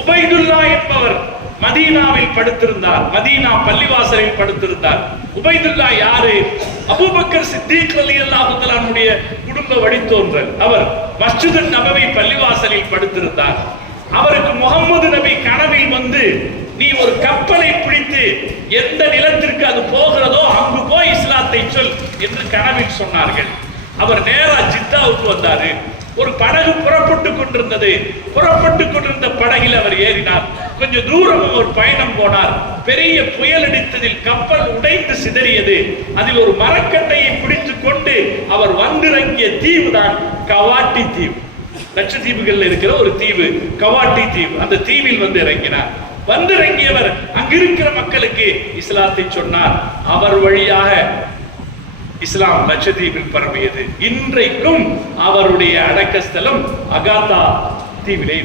உபைதுல்லா என்பவர் மதீனாவில் படுத்திருந்தார். மதீனா பள்ளிவாசலில் படுத்திருந்தார். உபைதுல்லா யாரு? அபூபக்கர் சித்திக் ரலியல்லாஹு தஆலாவுடைய குடும்ப வழித்தோன்றல். அவர் மஸ்ஜித் நபவி பள்ளிவாசலில் படுத்திருந்தார். அவருக்கு முகமது நபி கனவில் வந்து, நீ ஒரு கப்பலை பிடித்து எந்த நிலத்திற்கு அது போகிறதோ அங்கு போய் இஸ்லாத்தை சொல் என்று கனவில் சொன்னார்கள். அவர் நேரா ஜித்தாவுக்கு வந்தாரு. ஒரு படகு புறப்பட்டுக் கொண்டிருந்தது. புறப்பட்டுக் கொண்டிருந்த படகில் அவர் ஏறினார். கொஞ்சம் தூரம் ஒரு பயணம் போனார். பெரிய புயல் அடித்ததில் கப்பல் உடைந்து சிதறியது. அதில் ஒரு மரக்கட்டையை பிடித்துக் கொண்டு அவர் வந்திறங்கிய தீவு தான் கவாட்டி தீவு. லட்சத்தீவுகள் இருக்கிற ஒரு தீவு கவாட்டி தீவு. அந்த தீவில் வந்து இறங்கினார். வந்திறங்கியவர் அங்கிருக்கிற மக்களுக்கு இஸ்லாத்தை சொன்னார். அவர் வழியாக இஸ்லாம் லட்சத்தீவில் பரவியது. இன்றைக்கும் அவருடைய அடக்கஸ்தலம் அகாதா தீவிலே.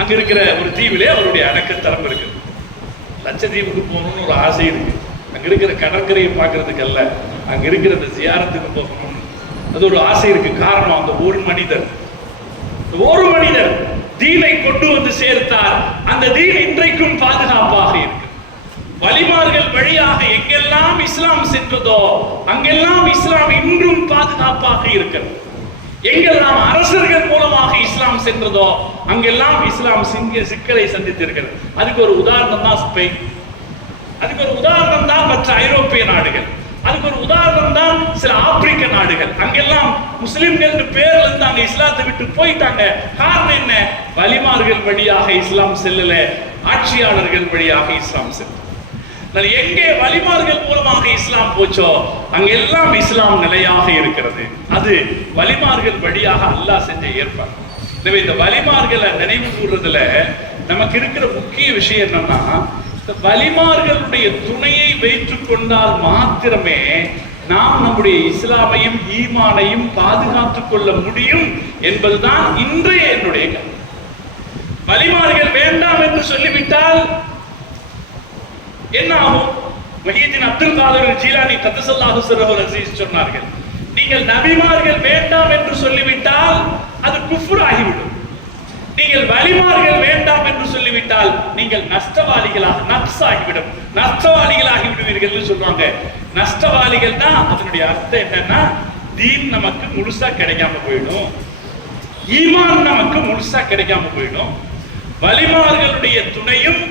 அங்க இருக்கிற ஒரு தீவிலே அவருடைய அடக்கஸ்தலம் இருக்கு. லட்சத்தீவுக்கு போகணும்னு ஒரு ஆசை இருக்கு. அங்க இருக்கிற கடற்கரையை பார்க்கறதுக்கு அல்ல, அங்க இருக்கிற அந்த ஜியாரத்துக்கு போகணும், அது ஒரு ஆசை இருக்கு. காரணம், அந்த ஒரு மனிதர் தீனை கொண்டு வந்து சேர்த்தார். அந்த தீன் இன்றைக்கும் பாதுகாப்பாக இருக்கு. வலிமார்கள் வழியாக எங்கெல்லாம் இஸ்லாம் சென்றதோ அங்கெல்லாம் இஸ்லாம் இன்றும் பாதுகாப்பாக இருக்கிறது. எங்கெல்லாம் அரசர்கள் மூலமாக இஸ்லாம் சென்றதோ அங்கெல்லாம் இஸ்லாம் சிக்கலை சந்தித்திருக்கிறது. அதுக்கு ஒரு உதாரணம் தான் ஸ்பெயின். அதுக்கு ஒரு உதாரணம் தான் மற்ற ஐரோப்பிய நாடுகள். அதுக்கு ஒரு உதாரணம் தான் சில ஆப்பிரிக்க நாடுகள். அங்கெல்லாம் முஸ்லிம்கள் பேர்ல இருந்து அங்க இஸ்லாத்தை விட்டு போயிட்டாங்க. காரணம் என்ன? வலிமார்கள் வழியாக இஸ்லாம் செல்லல, ஆட்சியாளர்கள் வழியாக இஸ்லாம் செல்ல. எங்கே வலிமார்கள் மூலமாக இஸ்லாம் போச்சோ அங்கெல்லாம் இஸ்லாம் நிலையாக இருக்கிறது. அது வலிமார்கள் வழியாக அல்லாஹ் செஞ்ச ஏற்பாடு. எனவே இந்த வலிமார்களை நினைவு கூறுறதுல நமக்கு இருக்கிற முக்கிய விஷயம் என்னன்னா, வலிமார்களுடைய துணையை வைத்துக் கொண்டால் மாத்திரமே நாம் நம்முடைய இஸ்லாமையும் ஈமானையும் பாதுகாத்துக் கொள்ள முடியும் என்பதுதான் இன்றைய என்னுடைய கருத்து. வலிமார்கள் வேண்டாம் என்று சொல்லிவிட்டால் என்ன ஆகும்? முஹியத்தீன் அப்துல் காதர் ஜீலானி கத்தஸல்லாஹு சிர்ரஹு அஸீஸ் சொன்னார்கள், நீங்கள் நபிமார்கள் வேண்டாம் என்று சொல்லிவிட்டால் அது குஃப்ர் ஆகிவிடும். நீங்கள் வலிமார்கள் வேண்டாம் என்று சொல்லிவிட்டால் நீங்கள் நஷ்டவாளிகளாக நக்ஸாகிவிடும், நஷ்டவாளிகளாகி விடுவீர்கள் சொல்லுவாங்க. நஷ்டவாளிகள் தான் அதனுடைய அர்த்தம் என்னன்னா, தீன் நமக்கு முழுசா கிடைக்காம போயிடும், ஈமான் நமக்கு முழுசா கிடைக்காம போயிடும். வலிமார்களுடைய துணையும்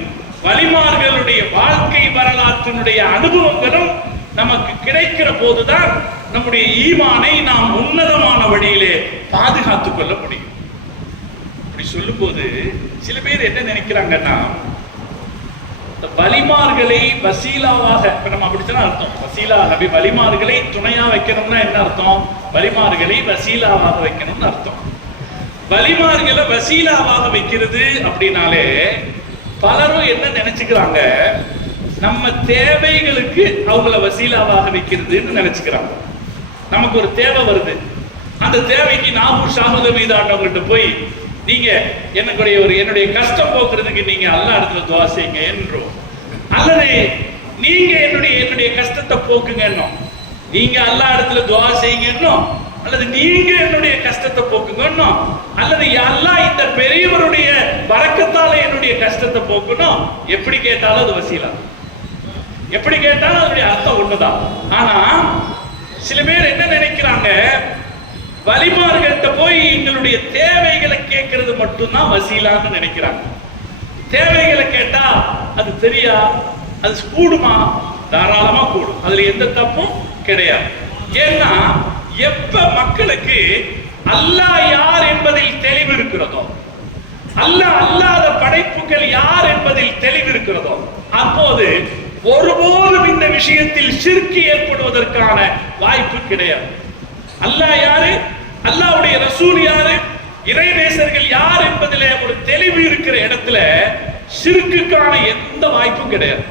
வலிமார்களுடைய வாழ்க்கை வரலாற்றினுடைய அனுபவங்களும் நமக்கு கிடைக்கிற போதுதான் நம்முடைய ஈமானை நாம் உன்னதமான வழியிலே பாதுகாத்துக் கொள்ள முடியும். அப்படி சொல்லும் போது சில பேர் என்ன நினைக்கிறாங்கன்னா, வலிமார்களை வசீலாவாக, இப்ப நம்ம அப்படித்தான் அர்த்தம், வசீலா நபி வலிமார்களை துணையா வைக்கணும்னா என்ன அர்த்தம்? வலிமார்களை வசீலாவாக வைக்கணும்னு அர்த்தம். வலிமார்களை வசீலாவாக வைக்கிறது அப்படின்னாலே பலரும் என்ன நினைச்சுக்கிறாங்க, நம்ம தேவைகளுக்கு அவங்கள வசீலாவாக வைக்கிறதுன்னு நினைச்சுக்கிறாங்க. நமக்கு ஒரு தேவை வருது, அந்த தேவைக்கு நாகூர் ஷாஹுல் மீதானவங்கள்ட்ட போய் நீங்க என்னுடைய கஷ்டம் போக்குறதுக்கு நீங்க அல்லாஹ் இடத்துல துஆ செய்யுங்க என்றோ, அல்லது நீங்க என்னுடைய கஷ்டத்தை போக்குங்க என்னும், நீங்க அல்லாஹ் இடத்துல துஆ செய்யுங்க என்னும், அல்லது நீங்க என்னுடைய கஷ்டத்தை போக்குங்க என்னும், அல்லது அல்லாஹ் இந்த பெரியவருடைய பரக்கத்தால என்னுடைய கஷ்டத்தை போக்கணும். எப்படி கேட்டாலும் அது வசீலா, எப்படி கேட்டாலும் அதனுடைய அர்த்தம் ஒண்ணுதான். ஆனா சில பேர் என்ன நினைக்கிறாங்க, வலிமார்கிட்ட போய் எங்களுடைய தேவைகளை கேட்கறது மட்டும்தான் வசீலான்னு நினைக்கிறாங்க. தேவைகளை கேட்டா அது தெரியா, அது கூடுமா? தாராளமா கூடும், அதுல எந்த தப்பும் கிடையாது. ஏன்னா எப்ப மக்களுக்கு அல்லாஹ் யார் என்பதில் தெளிவு இருக்கிறதோ, அல்லாஹ் அல்லாத படைப்புகள் யார் என்பதில் தெளிவு இருக்கிறதோ, அப்போது ஒருபோதும் இந்த விஷயத்தில் ஷிர்க் ஏற்படுவதற்கான வாய்ப்பு கிடையாது. அல்லாஹ் யாரு, அல்லாஹ்வுடைய ரசூல் யாரு, இறைநேசர்கள் யார் என்பதிலே ஒரு தெளிவு இருக்கிற இடத்துல ஷிர்க்குக்கான எந்த வாய்ப்பும் கிடையாது.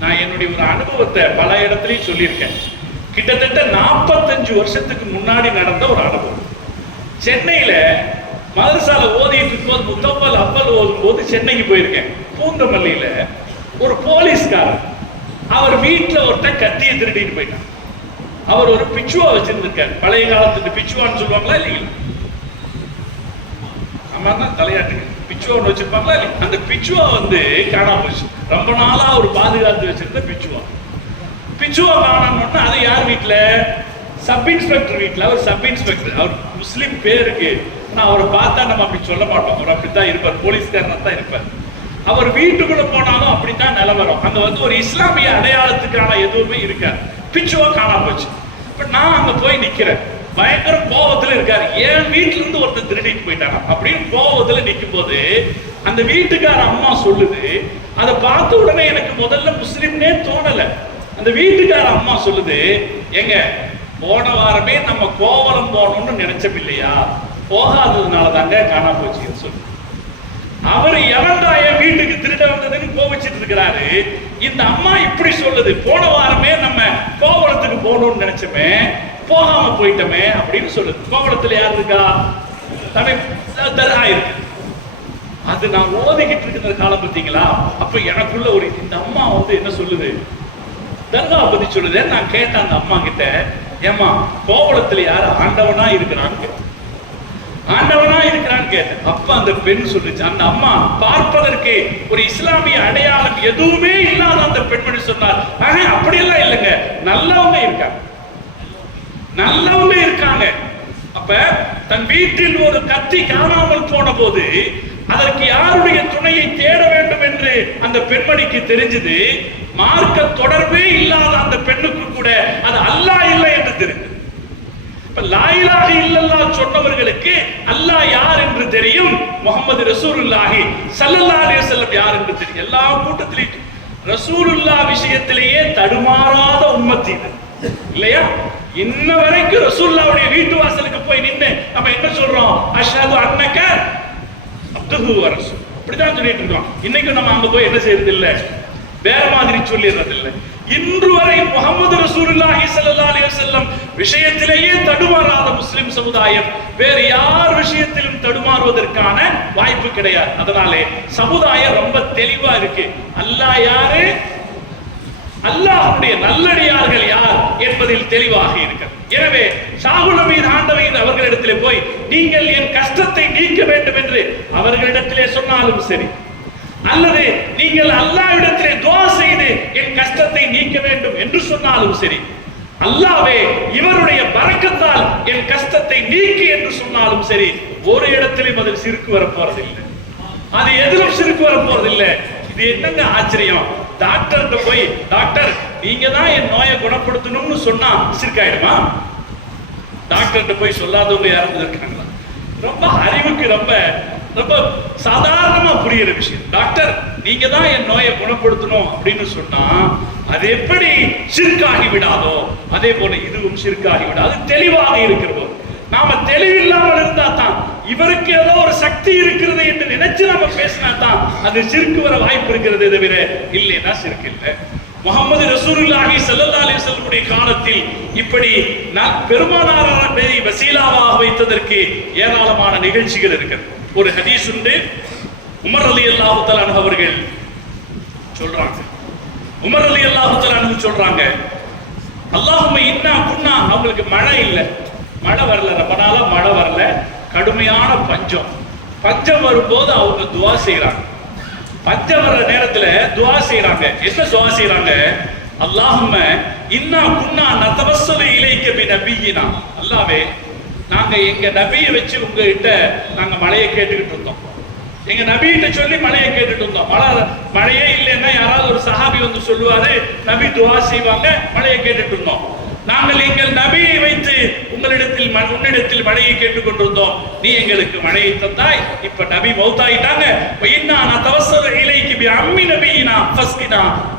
நான் என்னுடைய ஒரு அனுபவத்தை பல இடத்துலயும் சொல்லியிருக்கேன். கிட்டத்தட்ட 45 வருஷத்துக்கு முன்னாடி நடந்த ஒரு அனுபவம். சென்னையில மதரசால ஓதிட்டு இருக்கும்போது, முத்தப்பல் அப்பல் ஓதும் போது சென்னைக்கு போயிருக்கேன். பூந்தமல்லியில ஒரு போலீஸ்காரர், அவர் வீட்டுல ஒருத்தன் கத்தியை திருடிட்டு போயிட்டான். அவர் ஒரு பிச்சுவா வச்சிருந்திருக்காரு, பழைய காலத்துக்கு பிச்சுவான்னு சொல்லுவாங்களா இல்லைங்களா? அம்மா தான் தலையாட்டுங்க, பிச்சுவா ஒன்று வச்சிருப்பாங்களா இல்லை? அந்த பிச்சுவா காணாம போச்சு. ரொம்ப நாளா ஒரு பாதுகாத்து வச்சிருந்த பிச்சுவா காணாம. அது யார் வீட்டுல? சப் இன்ஸ்பெக்டர் வீட்டுல. அவர் சப் இன்ஸ்பெக்டர், அவர் முஸ்லிம் பேருக்கு. அவரை பார்த்தா நம்ம அப்படி சொல்ல மாட்டோம், அவர் அப்படித்தான் இருப்பார், போலீஸ்காரனா தான் இருப்பார். அவர் வீட்டுக்குள்ள போனாலும் அப்படித்தான் நிலவரம். அங்க ஒரு இஸ்லாமிய அடையாளத்துக்கான எதுவுமே இருக்காது. பிச்சுவா காணாம போச்சு. இப்ப நான் அங்க போய் நிக்கிறேன், பயங்கர கோபத்துல இருக்காரு. என் வீட்டுல இருந்து ஒருத்தர் திருடிட்டு போயிட்டாங்க அப்படின்னு கோபத்துல நிக்கும் போது அந்த வீட்டுக்கார அம்மா சொல்லுது, அதை பார்த்த உடனே எனக்கு முதல்ல முஸ்லிம்னே தோணல. அந்த வீட்டுக்கார அம்மா சொல்லுது, எங்க போன வாரமே நம்ம கோவலம் போகணும்னு நினைச்சோம் இல்லையா, போகாததுனால தாங்க காணாம போச்சுன்னு சொல்லு. அவரு எவன்டா என் வீட்டுக்கு திருட வந்ததுன்னு கோவிச்சிட்டு இருக்கிறாரு. இந்த அம்மா இப்படி சொல்லுது, போன வாரமே நம்ம கோவலத்துக்கு போகணும்னு நினைச்சோமே, போகாம போயிட்டோமே அப்படின்னு சொல்லுது. கோவலத்துல யார் இருக்கா? தர்கா இருக்கு. அது நான் ஓதிக்கிட்டு இருக்கிற காலம் பார்த்தீங்களா? அப்ப எனக்குள்ள ஒரு இந்த அம்மா என்ன சொல்லுது, தர்கா பத்தி சொல்லுது. நான் கேட்டேன் அந்த அம்மா கிட்ட, ஏமா கோவலத்துல யாரு ஆண்டவனா இருக்கிறான்னு, ஆண்டவனா இருக்கிறான்னு கேட்டேன். அப்ப அந்த பெண் சொல்லுச்சு, அந்த அம்மா பார்ப்பதற்கு ஒரு இஸ்லாமிய அடையாளம் எதுவுமே இல்லாத அந்த பெண்மணி சொன்னார், அப்படியெல்லாம் இல்லைங்க, நல்லவங்க இருக்காங்க, நல்லவங்க இருக்காங்க. அப்ப தன் வீட்டில் ஒரு கத்தி காணாமல் போன போது அதற்கு யாருடைய துணையை தேட வேண்டும் என்று அந்த பெண்மணிக்கு தெரிஞ்சது. மார்க்க தொடர்பே இல்லாத அந்த பெண்ணுக்கு கூட அது அல்லாஹ் இல்லை என்று தெரிந்தது. லா இலாஹ இல்லல்லாஹ் சொன்னவர்களுக்கு அல்லாஹ் யார் என்று தெரியும், முஹம்மது ரசூலுல்லாஹி ஸல்லல்லாஹு அலைஹி வஸல்லம் யார் என்று தெரியும். எல்லா கூட்டத்திலும் ரசூலுல்லாஹ் விஷயத்திலேயே தடுமாறாத உம்மத் இது இல்லையா? இன்ன வரைக்கும் ரசூலுல்லாஹ்வுடைய வீட்டு வாசலுக்கு போய் நின்று நம்ம என்ன சொல்றோம்? அஷ்ஹது அன்னக அப்துஹு வ ரசூல், இப்படிதான் சொல்லிட்டு இருக்கோம். இன்னைக்கு நம்ம அங்க போய் என்ன செய்யறது இல்ல, வேற மாதிரி சொல்லிடுறது இல்லை. இன்று வரை முஹம்மது ரசூலுல்லாஹி ஸல்லல்லாஹு அலைஹி வஸல்லம் விஷயத்திலேயே தடுமாறாத முஸ்லிம் சமுதாயம் வேறு யார் விஷயத்திலும் தடுமாறுவதற்கான வாய்ப்பு கிடையாது. அதனாலே சமுதாயம் ரொம்ப தெளிவா இருக்கு. அல்லாஹ் யாரு, அல்லாஹ்வுடைய நல்லடியார்கள் யார் என்பதில் தெளிவாக இருக்கிறது. எனவே ஷாகுல் ஹமீத் ஆண்டவன் அவர்களிடத்திலே போய் நீங்கள் என் கஷ்டத்தை நீக்க வேண்டும் என்று அவர்களிடத்திலே சொன்னாலும் சரி, அல்லது நீங்கள் அல்லாஹ்விடத்திலே துஆ செய்து என் கஷ்டத்தை நீக்க வேண்டும் என்று சொன்னாலும் சரி, அல்லாஹ்வே இவருடைய பரக்கத்தால் என் கஷ்டத்தை நீக்கு என்று சொன்னாலும் சரி, ஒரு இடத்திலும் அதில் சிறுக்கு வர போறதில்லை. அது எதிலும் சிறுக்கு வர போறதில்லை. இது என்னங்க ஆச்சரியம்? டாக்டர்கிட்ட போய் டாக்டர் நீங்க தான் என் நோயை குணப்படுத்தணும்னு சொன்னா சிறுக்காயிடுமா? டாக்டர்கிட்ட போய் சொல்லாதவங்க யாரும் இருக்காங்களா? ரொம்ப அறிவுக்கு ரொம்ப ரொம்ப சாதாரணமா புரியுற விஷயம். டாக்டர் நீங்க தான் என் நோயை குணப்படுத்தணும் அப்படின்னு சொன்னா அது எப்படி ஷிர்காகி விடாதோ அதே போல இதுவும் ஷிர்காகி விடாது. தெளிவாக இருக்கிறதோ, நாம தெளிவில்லாமல் இருந்தா தான் இவருக்கு ஏதோ ஒரு சக்தி இருக்கிறது என்று நினைச்சு நாம பேசினா தான் அது ஷிர்க் வர வாய்ப்பு இருக்கிறது, தவிர இல்லைன்னா ஷிர்க் இல்லை. முஹம்மது ரசூலுல்லாஹி ஸல்லல்லாஹு அலைஹி வஸல்லம் காலத்தில் இப்படி பெருமானாரை வசீலாவாக வைத்ததற்கு ஏராளமான நிகழ்ச்சிகள் இருக்கிறது. ஒரு ஹதீஸ் உண்டு. உமர் ரலியல்லாஹு தஆலா அன்ஹு அவர்கள் சொல்றாங்க, உமர் ரலியல்லாஹு தஆலா அன்ஹு சொல்றாங்க, அல்லாஹும்ம இன்னா குன்னா, அவங்களுக்கு மழை இல்லை, மழை வரல, ரொம்ப நாளா மழை வரல, கடுமையான பஞ்சம். பஞ்சம் வரும்போது அவங்க துஆ செய்யறாங்க. பஞ்சம் வர்ற நேரத்துல துஆ செய்யறாங்க. என்ன துஆ செய்யறாங்க? அல்லாஹும்ம இன்னா குன்னா நதவஸ்ஸலு இலைக்க பி நபியினா, அல்லாஹ்வே நாங்க எங்க நபியை வச்சு உங்ககிட்ட நாங்க மழையை கேட்டுக்கிட்டு இருந்தோம். எங்க நபிகிட்ட சொல்லி மழையை கேட்டுட்டு இருந்தோம். மழையே இல்லைன்னா யாராவது ஒரு சஹாபி வந்து சொல்லுவாரு, நபி துஆ செய்வாங்க, மழையை கேட்டுட்டு இருந்தோம். நாங்கள் எங்கள் நபியை வைத்து உன்னிடத்தில் மழையை கேட்டுக் கொண்டிருந்தோம். நீ எங்களுக்கு மழையை தந்தாய். இப்ப நபி மௌத்தாயிட்டாங்க.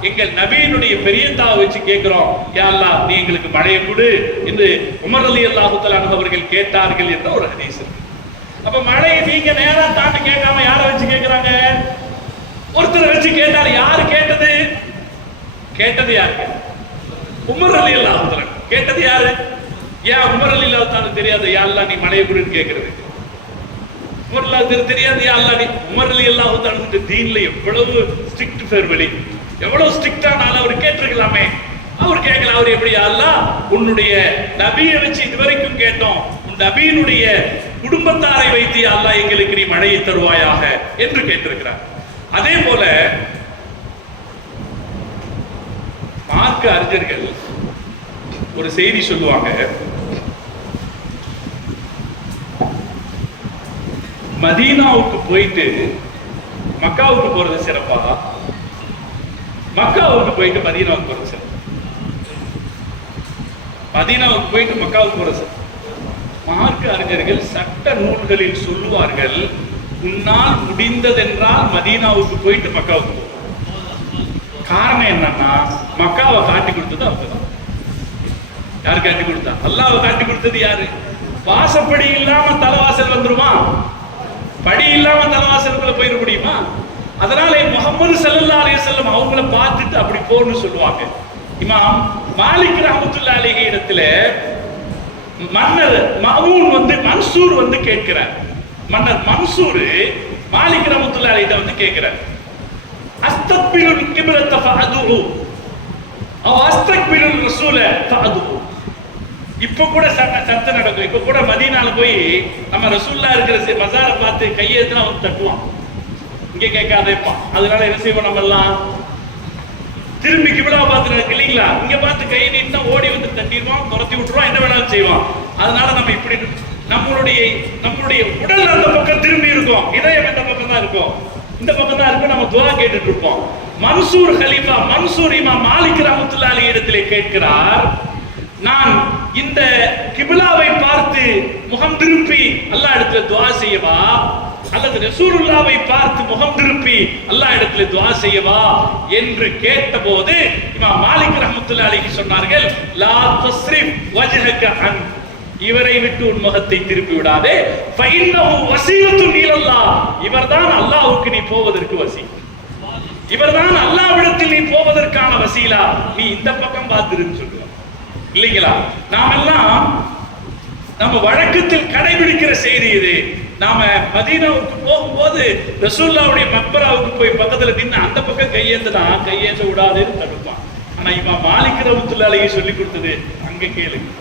எங்கள் நபியினுடைய பெரியதாவை வச்சு கேட்கிறோம், யா அல்லாஹ் நீ எங்களுக்கு மழையை கொடு என்று உமர் ரலியல்லாஹு தஆலா அவர்கள் கேட்டார்கள் என்ற ஒரு ஹதீஸ் இருக்கு. அப்ப மழையை நீங்க நேரா தாண்டி கேட்காம யாரை வச்சு கேட்கிறாங்க? ஒருத்தரை வச்சு கேட்டார். யாரு கேட்டது? கேட்டது யாரு? உமர் ரலியல்லாஹு தஆலா. கேட்டது யாரு? ஏன் உமர் ரலியல்லாஹு தஆலா தெரியாது யா அல்லாஹ் நீ மழையை கொடுன்னு கேட்கிறது? உமர் ரலியல்லாஹு தெரியாது யா அல்லாஹ் நீ. உமர் ரலியல்லாஹு தஆலா தீன்ல எவ்வளவு ஸ்ட்ரிக்ட் ஃபேர்வெலி, எவ்வளவு ஸ்ட்ரிக்டானாலும் அவர் கேட்டிருக்கலாமே. அவர் கேட்கல. அவர் எப்படி யா அல்லாஹ் உன்னுடைய நபியை வச்சு இதுவரைக்கும் கேட்டோம், உன் நபியினுடைய குடும்பத்தாரை வைத்து யா அல்லாஹ் எங்களுக்கு நீ மழையை தருவாயாக என்று கேட்டிருக்கிறார். அதே போல மார்க்க அறிஞர்கள் ஒரு செய்தி சொல்லுவாங்க, மதீனாவுக்கு போயிட்டு மக்காவுக்கு போறது சிறப்பா, மக்காவுக்கு போயிட்டு மதீனாவுக்கு போறது சிறப்பு? மதீனாவுக்கு போயிட்டு மக்காவுக்கு போறது சிறப்பு. மார்க்க அறிஞர்கள் சட்ட நூல்களில் சொல்லுவார்கள், உன்னால் முடிந்ததென்றால் மதீனாவுக்கு போயிட்டு மக்காவுக்கு போ. காரணம் என்னன்னா மக்காவை காட்டி கொடுத்தது அவங்கதான். யாரு காட்டி கொடுத்தா? அல்லாஹ்வை காட்டி கொடுத்தது யாரு? வாசப்படி இல்லாம தலைவாசல் வந்துருமா? படி இல்லாம தலைவாசலுக்குள்ள போயிட முடியுமா? அதனால முஹம்மது ஸல்லல்லாஹு அலைஹி வஸல்லம் அவங்கள பார்த்துட்டு அப்படி போன்னு சொல்லுவாங்க. இமாம் மாலிக் ரஹ்மத்துல்லாஹி அலைஹி இடத்துல மன்னர் மஅமூன் வந்து மன்சூர் வந்து கேட்கிறார். மன்னர் மன்சூர் மாலிக் ரஹ்மத்துல்லாஹி அலைஹி வந்து கேட்கிறார், அஸ்தக்பிலுல் கிப்லத ஃபஅதுஹு அவ் அஸ்தக்பிலுர் ரசூல ஃபஅதுஹு. இப்ப கூட சர்ச்சை நடக்கும். இப்ப கூட மதீனால போய் நம்ம ரசூல்லா இருக்கிற மஸாரை பார்த்து கையெழுத்துனா வந்து தட்டுவான், இங்க கேட்காதேப்பான். அதனால என்ன செய்வோம், நம்ம எல்லாம் திரும்பி கிபிலா பார்த்து இல்லைங்களா, இங்க பார்த்து கை நீட்டினா ஓடி வந்து தட்டிடுவான், துரத்தி விட்டுருவான், என்ன வேணாலும் செய்வான். அதனால நம்ம இப்படி நம்மளுடைய நம்மளுடைய உடல் அந்த பக்கம் திரும்பி இருக்கும், இதயம் இந்த பக்கம் தான் இருக்கும், இந்த பக்கம் தான் இருக்கும். நம்ம துஆ கேட்டுட்டு இருப்போம். மன்சூர் கலீஃபா மன்சூர் இமாம் மாலிக் ரஹ்மத்துல்லாஹி அலைஹி இடத்திலே கேட்கிறார், நான் இந்த கிப்லாவை பார்த்து முகம் திருப்பி அல்லாஹ் இடத்துல துஆ செய்யவா, அல்லது ரசூலுல்லாவை பார்த்து முகம் திருப்பி அல்லாஹ் இடத்துல துஆ செய்யவா என்று கேட்டபோது இமாம் மாலிக் ரஹ்மத்துல்லாஹி அலைஹி சொன்னார்கள், லா தஸ்ரிஃப் வஜ்ஹக அன், இவரை விட்டு உன் முகத்தை திருப்பி விடாதே, ஃபஇன்னஹு வஸீலத்துன் இலல்லாஹ், இவர்தான் அல்லாஹ்வுக்கு நீ போவதற்கு வசீலா, இவர்தான் அல்லாஹ்விடத்தில் நீ போவதற்கான வசீலா, நீ இந்த பக்கம் பார்த்துருன்னு சொல்லுவாங்க இல்லைங்களா? நாமெல்லாம் நம்ம வழக்கத்தில் கடைபிடிக்கிற செய்தி இது. நாம மதீனாவுக்கு போகும்போது ரசூலுல்லாஹ்வுடைய மக்பராவுக்கு போய் பக்கத்துல நின்று அந்த பக்கம் கையேந்தனா கையேந்த விடாதேன்னு தடுப்பான். ஆனா இமாம் மாலிக் ரஹ்மத்துல்லாஹி அலைஹி சொல்லி கொடுத்தது அங்க கேளுங்க,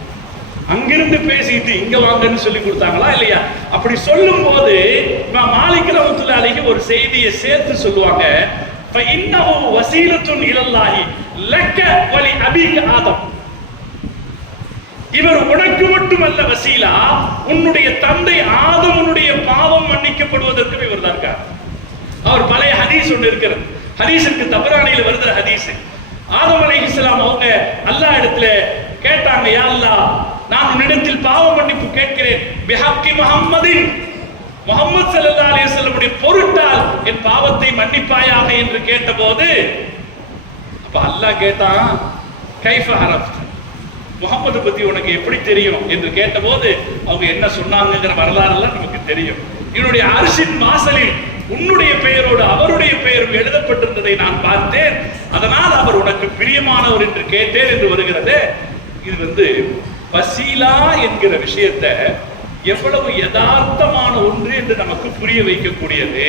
அங்கிருந்து பேசிட்டு இங்க வாங்கன்னு சொல்லி கொடுத்தாங்களா இல்லையா? அப்படி சொல்லும் போது இமாம் மாலிக் ரஹ்மத்துல்லாஹி அலைஹி ஒரு செய்தியை சேர்த்து சொல்லுவாங்க, ஃபஇன்னஹு வஸீலத்துன் இலல்லாஹி லக்க வலி அபீக ஆதம், இவர் உனக்கு மட்டுமல்ல வசீலா, உன்னுடைய தந்தை ஆதமுடைய பாவம் மன்னிக்கப்படுவதற்கும் இவர் தான் இருக்கார். அவர் பழைய ஹதீஸ் ஒன்று இருக்கிறது, ஹதீஸுக்கு தபரானியில் வருகிற ஹதீஸ். ஆதம் அலைஹிஸ்ஸலாம் அவங்க அல்லாஹ் இடத்துல கேட்டாங்க, யா அல்லாஹ், நான் உன்னிடத்தில் பாவ மன்னிப்பு கேட்கிறேன், பிஹக்கி முஹம்மதின், முஹம்மது ஸல்லல்லாஹு அலைஹி வஸல்லமுடைய பொருட்டால் என் பாவத்தை மன்னிப்பாயாக என்று கேட்டபோது, அப்ப அல்லாஹ் கேட்டான், கைஃப அரஃப்த, முகமது பத்தி உனக்கு எப்படி தெரியும் என்று கேட்டபோது அவங்க என்ன சொன்னாங்கிற வரலாறு எல்லாம் நமக்கு தெரியும். என்னுடைய அரிசின் வாசலில் உன்னுடைய பெயரோடு அவருடைய பெயரும் எழுதப்பட்டிருந்ததை நான் பார்த்தேன், அதனால் அவர் உனக்கு பிரியமானவர் என்று கேட்டேன் என்று வருகிறது. இது வசீலா என்கிற விஷயத்தை எவ்வளவு யதார்த்தமான ஒன்று என்று நமக்கு புரிய வைக்கக்கூடியது,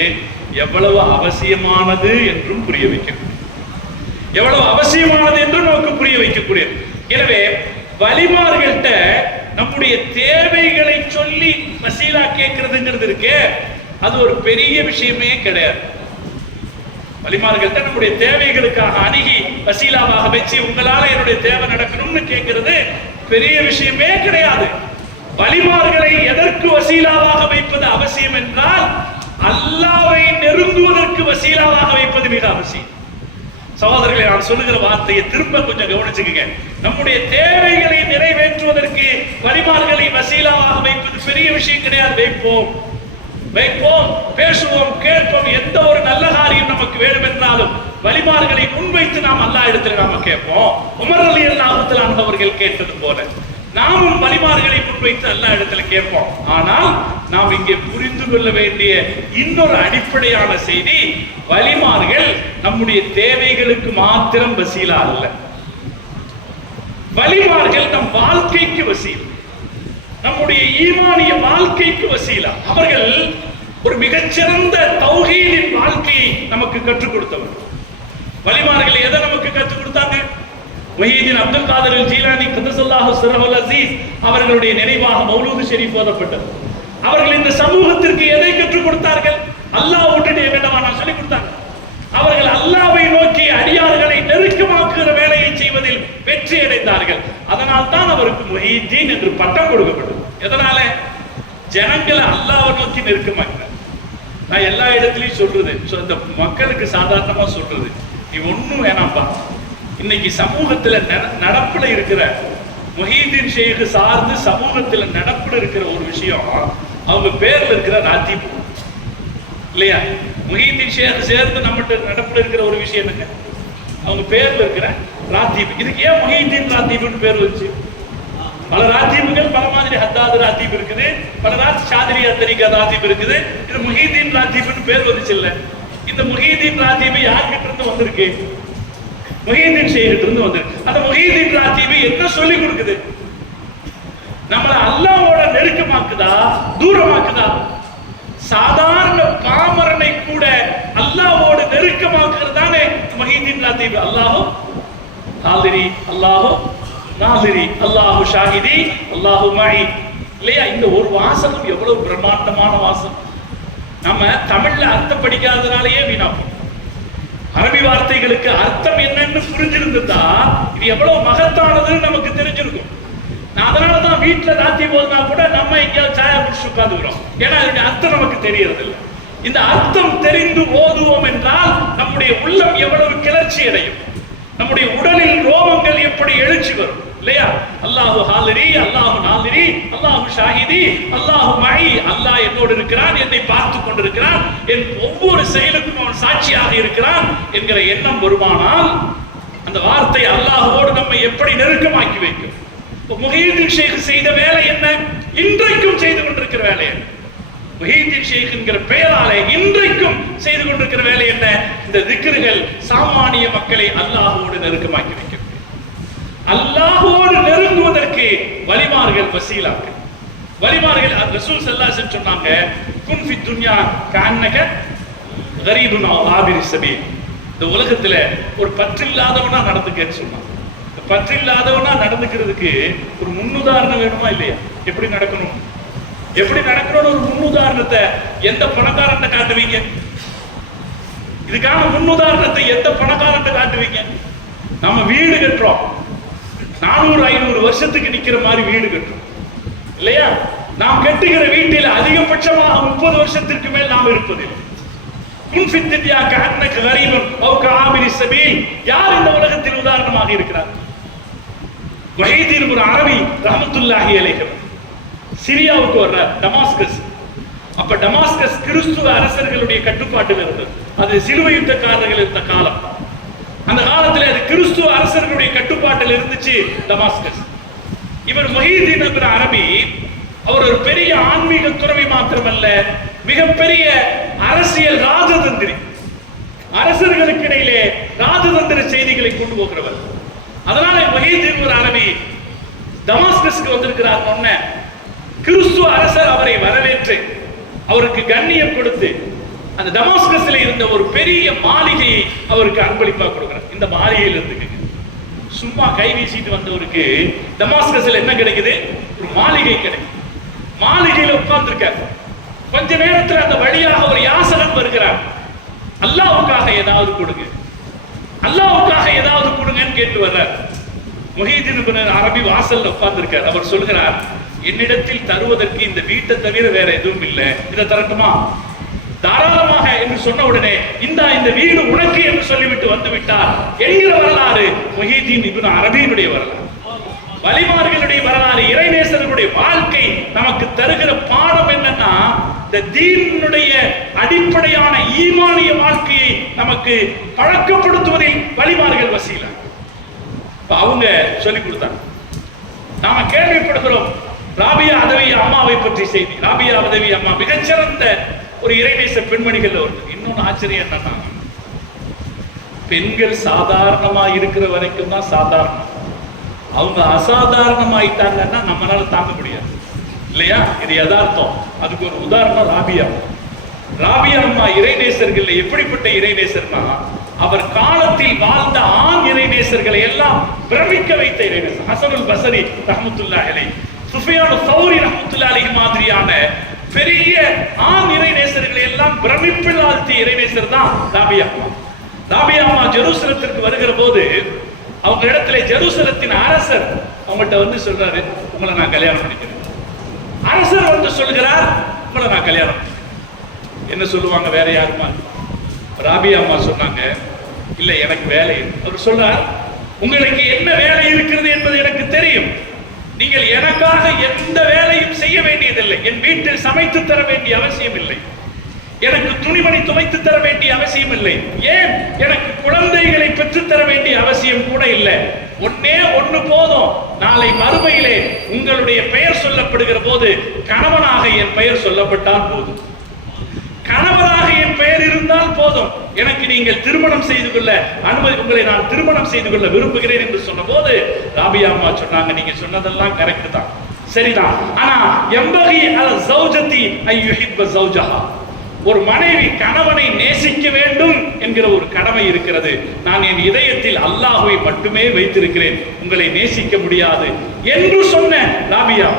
எவ்வளவு அவசியமானது என்றும் புரிய வைக்கக்கூடியது, எவ்வளவு அவசியமானது என்றும் நமக்கு புரிய வைக்கக்கூடியது. எனவே வலிமார்கள்ட்ட நம்முடைய தேவைகளை சொல்லி வசீலா கேட்கிறதுங்கிறது இருக்கே, அது ஒரு பெரிய விஷயமே கிடையாது. வலிமார்கள்ட்ட நம்முடைய தேவைகளுக்காக அணுகி வசீலாவாக வச்சு உங்களால என்னுடைய தேவை நடக்கணும்னு கேட்கிறது பெரிய விஷயமே கிடையாது. வலிமார்களை எதற்கு வசீலாவாக வைப்பது அவசியம் என்றால், அல்லாஹ்வை நெருங்குவதற்கு வசீலாவாக வைப்பது மிக அவசியம். சகோதரர்களை, நான் சொல்லுகிற வார்த்தையை திரும்ப கொஞ்சம் கவனிச்சுக்கங்க. நம்முடைய தேவைகளை நிறைவேற்றுவதற்கு வலிமார்களை வசீலாவாக வைப்பது பெரிய விஷயம் கிடையாது. வைப்போம், பேசுவோம், கேட்போம். எந்த ஒரு நல்ல காரியம் நமக்கு வேண்டும் என்றாலும் வலிமார்களை முன்வைத்து நாம் அல்லாஹ் இடத்துல நாம கேட்போம். உமர் ரலியல்லாஹு தஆலா அவர்கள் கேட்டது போல நாமும் வலிமார்களை முன்வைத்து அல்லாஹ் இடத்துல கேட்போம். ஆனால் நாம் இங்கே புரிந்து கொள்ள வேண்டிய இன்னொரு அடிப்படையான செய்தி, வலிமார்கள் நம்முடைய தேவைகளுக்கு மாத்திரம் வசீலா அல்ல, வலிமார்கள் நம் வாழ்க்கைக்கு வசீலா, நம்முடைய ஈமானிய வாழ்க்கைக்கு வசீலா. அவர்கள் ஒரு மிகச்சிறந்த தௌஹீதின் வாழ்க்கையை நமக்கு கற்றுக் கொடுத்தவர். வலிமார்கள் எதை நமக்கு கற்றுக் கொடுத்தாங்க? முஹிதீன் அப்துல் காதிர் ஜீலானி கதஸல்லாஹு சிர்ரஹுல் அஸீஸ் அவர்களுடைய நினைவாக மௌலூது ஷரீஃப் ஓதப்பட்டது. அவர்கள் இந்த சமூகத்திற்கு எதை கற்றுக் கொடுத்தார்கள்? அல்லாஹ் விட்டுட்டு என்னவா நான் சொல்லிக் கொடுத்தாங்க. அவர்கள் அல்லாஹ்வை நோக்கி அடியார்களை நெருக்கமாக்குகிற வேலையை செய்வதில் வெற்றி அடைந்தார்கள். அதனால் தான் அவருக்கு முஹிதீன் என்று பட்டம் கொடுக்கப்பட்டது. எதனால? ஜனங்களை அல்லாஹ்வை நோக்கி நெருக்கமாக்கினார். நான் எல்லா இடத்துலையும் சொல்றது, இந்த மக்களுக்கு சாதாரணமா சொல்றது, நீ ஒன்னும் வேணாம்பா, இன்னைக்கு சமூகத்துல நடப்புல இருக்கிற முஹிதீன் ஷேக் சார்ந்து சமூகத்துல நடப்புல இருக்கிற ஒரு விஷயம், அவங்க பேர்ல இருக்கிற ராத்தீப் இல்லையா? முஹிதீன் ஷேக் சேர்ந்து நம்மகிட்ட நடப்புல இருக்கிற ஒரு விஷயம் என்னங்க? அவங்க பேர்ல இருக்கிற ராத்தீப். இதுக்கு ஏன் முஹிதீன் ராத்தீப்னு பேர் வச்சு? பல ராத்தீபுகள் பல மாதிரி, ஹத்தாது ராத்தீப் இருக்குது, பல ஷாதிரியா தரீகா ராத்தீப் இருக்குது. இது முஹிதீன் ராத்தீப்னு பேர் வந்துச்சு இல்ல? இந்த முஹிதீன் ராத்தீப் யார்கிட்ட இருந்து வந்திருக்கு? முஹிதீன் ஷேக்கிட்ட இருந்து வந்திருக்கு. அந்த முஹிதீன் ராத்தீப் என்ன சொல்லி கொடுக்குது? நம்மள அல்லாஹ்வோட நெருக்கமாக்குதா தூரமாக்குதா? சாதாரண பாமரனை கூட அல்லாஹ்வோடு நெருக்கமாக்குறது தானே முஹிதீன் ராத்தீப். அல்லாஹு ஹாதிரி, அல்லாஹு நாதிரி, அல்லாஹு ஷாஹிதி, அல்லாஹு மஇ இல்லையா? இந்த ஒரு வாசகம் எவ்வளவு பிரம்மாண்டமான வாசகம். நம்ம தமிழ்ல அர்த்தம் படிக்காதனாலேயே வீணாப்போம். அரபி வார்த்தைகளுக்கு அர்த்தம் என்னன்னு புரிஞ்சிருந்தா இது எவ்வளவு மகத்தானதுன்னு நமக்கு தெரிஞ்சிருக்கும். அதனாலதான் வீட்டுல ராத்தி போதுனா கூட நம்ம எங்கேயாவது சாயா குடிச்சு உட்கார்ந்துக்கிறோம். ஏன்னா இதனுடைய அர்த்தம் நமக்கு தெரியறது இல்லை. இந்த அர்த்தம் தெரிந்து ஓதுவோம் என்றால் நம்முடைய உள்ளம் எவ்வளவு கிளர்ச்சி அடையும், நம்முடைய உடலில் ரோமங்கள் எப்படி எழுச்சி வரும் இல்லையா? அல்லாஹு ஹாலிரி, அல்லாஹு நாலிரி, அல்லாஹு ஷாஹிதி, அல்லாஹு மஹி, அல்லாஹ் என்னோடு இருக்கிறான், என்னை பார்த்து கொண்டிருக்கிறான், என் ஒவ்வொரு செயலுக்கும் அவன் சாட்சியாக இருக்கிறான் என்கிற எண்ணம் வருமானால் அந்த வார்த்தை அல்லாஹ்வோடு நம்மை எப்படி நெருக்கமாக்கி வைக்கும். முஹீதீன் ஷேக் செய்த வேலை என்ன? இன்றைக்கும் செய்து கொண்டிருக்கிற வேலை என்ன? முஹீதீன் ஷேக் என்கிற பெயராலே இன்றைக்கும் செய்து கொண்டிருக்கிற வேலை என்ன? இந்த திக்ருகள் சாமானிய மக்களை அல்லாஹ்வோடு நெருக்கமாக்கி வைக்கும். அல்லாஹ்வோடு நெருங்குவதற்கு வலிமார்கள் வசீலாக்கள். வலிமார்கள் ரசூல் ஸல்லல்லாஹு அலைஹி வஸல்லம் சொன்னாங்க, குன் ஃபி துன்யா கஅன்னக கரீபுன் அவ் ஆபிரி ஸபீல். இந்த உலகத்துல ஒரு பற்றில்லாதவனா நடந்துக்கன்னு சொன்னாங்க. பற்றில்லாதவனா நடந்துக்கிறதுக்கு ஒரு முன்னுதாரணம் வேணுமா இல்லையா? எப்படி நடக்கணும், எப்படி நடக்கணும்னு ஒரு முன்னுதாரணத்தை எந்த பணக்காரன்ட்ட காட்டுவீங்க? இதுக்கான முன்னுதாரணத்தை எந்த பணக்காரன்ட்ட காட்டுவீங்க? நம்ம வீடு கட்டுறோம், 400-500 வருஷத்துக்கு நிக்கிற மாதிரி வீடு கட்டுறோம் இல்லையா? நாம் கட்டுகிற வீட்டில் அதிகபட்சமாக 30 வருஷத்திற்கு மேல் நாம் இருப்பதில்லை. குன் ஃபி துன்யா கஅன்னக கரீபுன் அவ் கஆபிரி ஸபீல். யார் இந்த உலகத்தில் உதாரணமாக இருக்கிறார்? வஹீதீன் இப்னு அரபி ரஹ்மத்துல்லாஹி அலைஹி சிரியாவுக்கு வர்றார், டமாஸ்கஸ். அப்ப டமாஸ்கஸ் கிறிஸ்துவ அரசர்களுடைய கட்டுப்பாட்டில் இருந்தது. அது சிலுவை யுத்தக்காரர்கள் இருந்த காலம். அந்த காலத்தில் அது கிறிஸ்துவ அரசர்களுடைய கட்டுப்பாட்டில் இருந்துச்சு டமாஸ்கஸ். இவர் முஹீதீன் இப்னு அரபி அவர் ஒரு பெரிய ஆன்மீக துறவி மாத்திரமல்ல, மிகப்பெரிய அரசியல் ராஜதந்திரி. அரசர்களுக்கு இடையிலே ராஜதந்திர செய்திகளை கொண்டு போகிறவர். அதனால முஹீதீன் இப்னு அரபி டமாஸ்கஸ்க்கு வந்திருக்கிறார். கிறிஸ்துவ அரசர் அவரை வரவேற்று அவருக்கு கண்ணியம் கொடுத்து அந்த டமாஸ்கஸ்ல இருந்த ஒரு பெரிய மாளிகையை அவருக்கு அன்பளிப்பா கொடுக்கிறார். இந்த மாளிகையில் இருந்து சும்மா கை வீசிட்டு வந்தவருக்கு டமாஸ்கஸ்ல என்ன கிடைக்குது? ஒரு மாளிகை கிடைக்கும். மாளிகையில உட்கார்ந்திருக்கார். கொஞ்ச நேரத்தில் அந்த வழியாக ஒரு யாசகம் வருகிறார், அல்லாஹ்வுக்காக ஏதாவது கொடுங்க, அல்லாஹ்வுக்காக ஏதாவது கொடுங்கன்னு கேட்டு வர்றார். முஹீதீன் இப்னு அரபி வாசல்ல உட்கார்ந்திருக்கார். அவர் சொல்கிறார், என்னிடத்தில் தருவதற்கு இந்த வீட்டை தவிர வேற எதுவும் இல்லை, இதை தரட்டுமா? தாராளமாக என்று சொன்ன உடனே இந்த வீடு உனக்கு என்று சொல்லிவிட்டு வந்து விட்டார் என்கிற வரலாறு முஹீதீன் இப்னு அரபியினுடைய வரலாறு. வலிமார்களுடைய வரலாறு, இறைநேசர்களுடைய வாழ்க்கை நமக்கு தருகிற பாடம் என்னன்னா, இந்த தீனுடைய அடிப்படையான ஈமானிய வாழ்க்கையை நமக்கு பழக்கப்படுத்துவதில் வலிமார்கள் வசீலா. அவங்க சொல்லி கொடுத்தாங்க. நாம கேள்விப்படுகிறோம் ராபியா அதவி அம்மாவை பற்றி செய்தி. ராபியா அதவி அம்மா மிகச்சிறந்த ஒரு இறைநேச பெண்மணிகள். இன்னொன்னு ஆச்சரியம் என்னன்னா, பெண்கள் சாதாரணமா இருக்கிற வரைக்கும் தான் சாதாரணம். அவங்க அசாதாரணமாயிட்டாங்கன்னா நம்மளால தாங்க முடியாது இல்லையா? இது யதார்த்தம். அதுக்கு ஒரு உதாரணம் ராபியா. ராபியா அம்மா இறைநேசர்கள் எப்படிப்பட்ட இறைநேசர்னா, அவர் காலத்தில் வாழ்ந்த ஆண் இறைநேசர்களை எல்லாம் பிரமிக்க வைத்த இறைநேசர். ஹசனுல் பஸரி ரஹ்மத்துல்லாஹி அலைஹி, சுஃபியான் ஸௌரி ரஹ்மத்துல்லாஹி அலைஹி மாதிரியான பெரிய ஆண் இறைநேசர்களை எல்லாம் பிரமிப்பில் ஆழ்த்திய இறைநேசர் தான் ராபியா அம்மா. ராபியா அம்மா ஜெருசலத்திற்கு வருகிற போது அவங்க இடத்துல ஜெருசலத்தின் அரசர் அவங்கள்ட்ட வந்து சொல்றாரு, உங்களை நான் கல்யாணம் பண்ணிக்கிறேன். அரசர் வந்து சொல்கிறார், உங்களை நான் கல்யாணம் பண்ணிக்கிறேன். என்ன சொல்லுவாங்க வேற யாருமா? ராபியா அம்மா சொன்னாங்க, இல்ல எனக்கு வேலை. அவர் சொல்றார், உங்களுக்கு என்ன வேலை இருக்கிறது என்பது எனக்கு தெரியும். நீங்கள் எனக்காக எந்த வேலையும் செய்ய வேண்டியதில்லை. என் வீட்டில் சமைத்து தர வேண்டிய அவசியம் இல்லை. எனக்கு துணிமணி துவைத்து தர வேண்டிய அவசியம் இல்லை. ஏன் எனக்கு குழந்தைகளை பெற்றுத்தர வேண்டிய அவசியம் கூட இல்லை. ஒன்னே ஒண்ணு போதும். நாளை மறுமையிலே உங்களுடைய பெயர் சொல்லப்படுகிற போது கணவனாக என் பெயர் சொல்லப்பட்டால் போதும். கணவனாக என் பெயர் இருந்தால் போதும். எனக்கு நீங்கள் திருமணம் செய்து கொள்ள அனுமதி, உங்களை நான் திருமணம் செய்து கொள்ள விரும்புகிறேன் என்று சொன்ன போது ராபியா அம்மா சொன்னாங்க, நீங்க சொன்னதெல்லாம் கரெக்ட் தான், சரிதான். ஆனா எம்பகி அல ஜௌஜதி ஐ யுஹிப்ப ஜௌஜஹா, ஒரு மனைவி கணவனை நேசிக்க வேண்டும் என்கிற ஒரு கடமை இருக்கிறது. நான் என் இதயத்தில் அல்லாஹ்வை மட்டுமே வைத்திருக்கிறேன், உங்களை நேசிக்க முடியாது என்று சொன்ன ராபியா.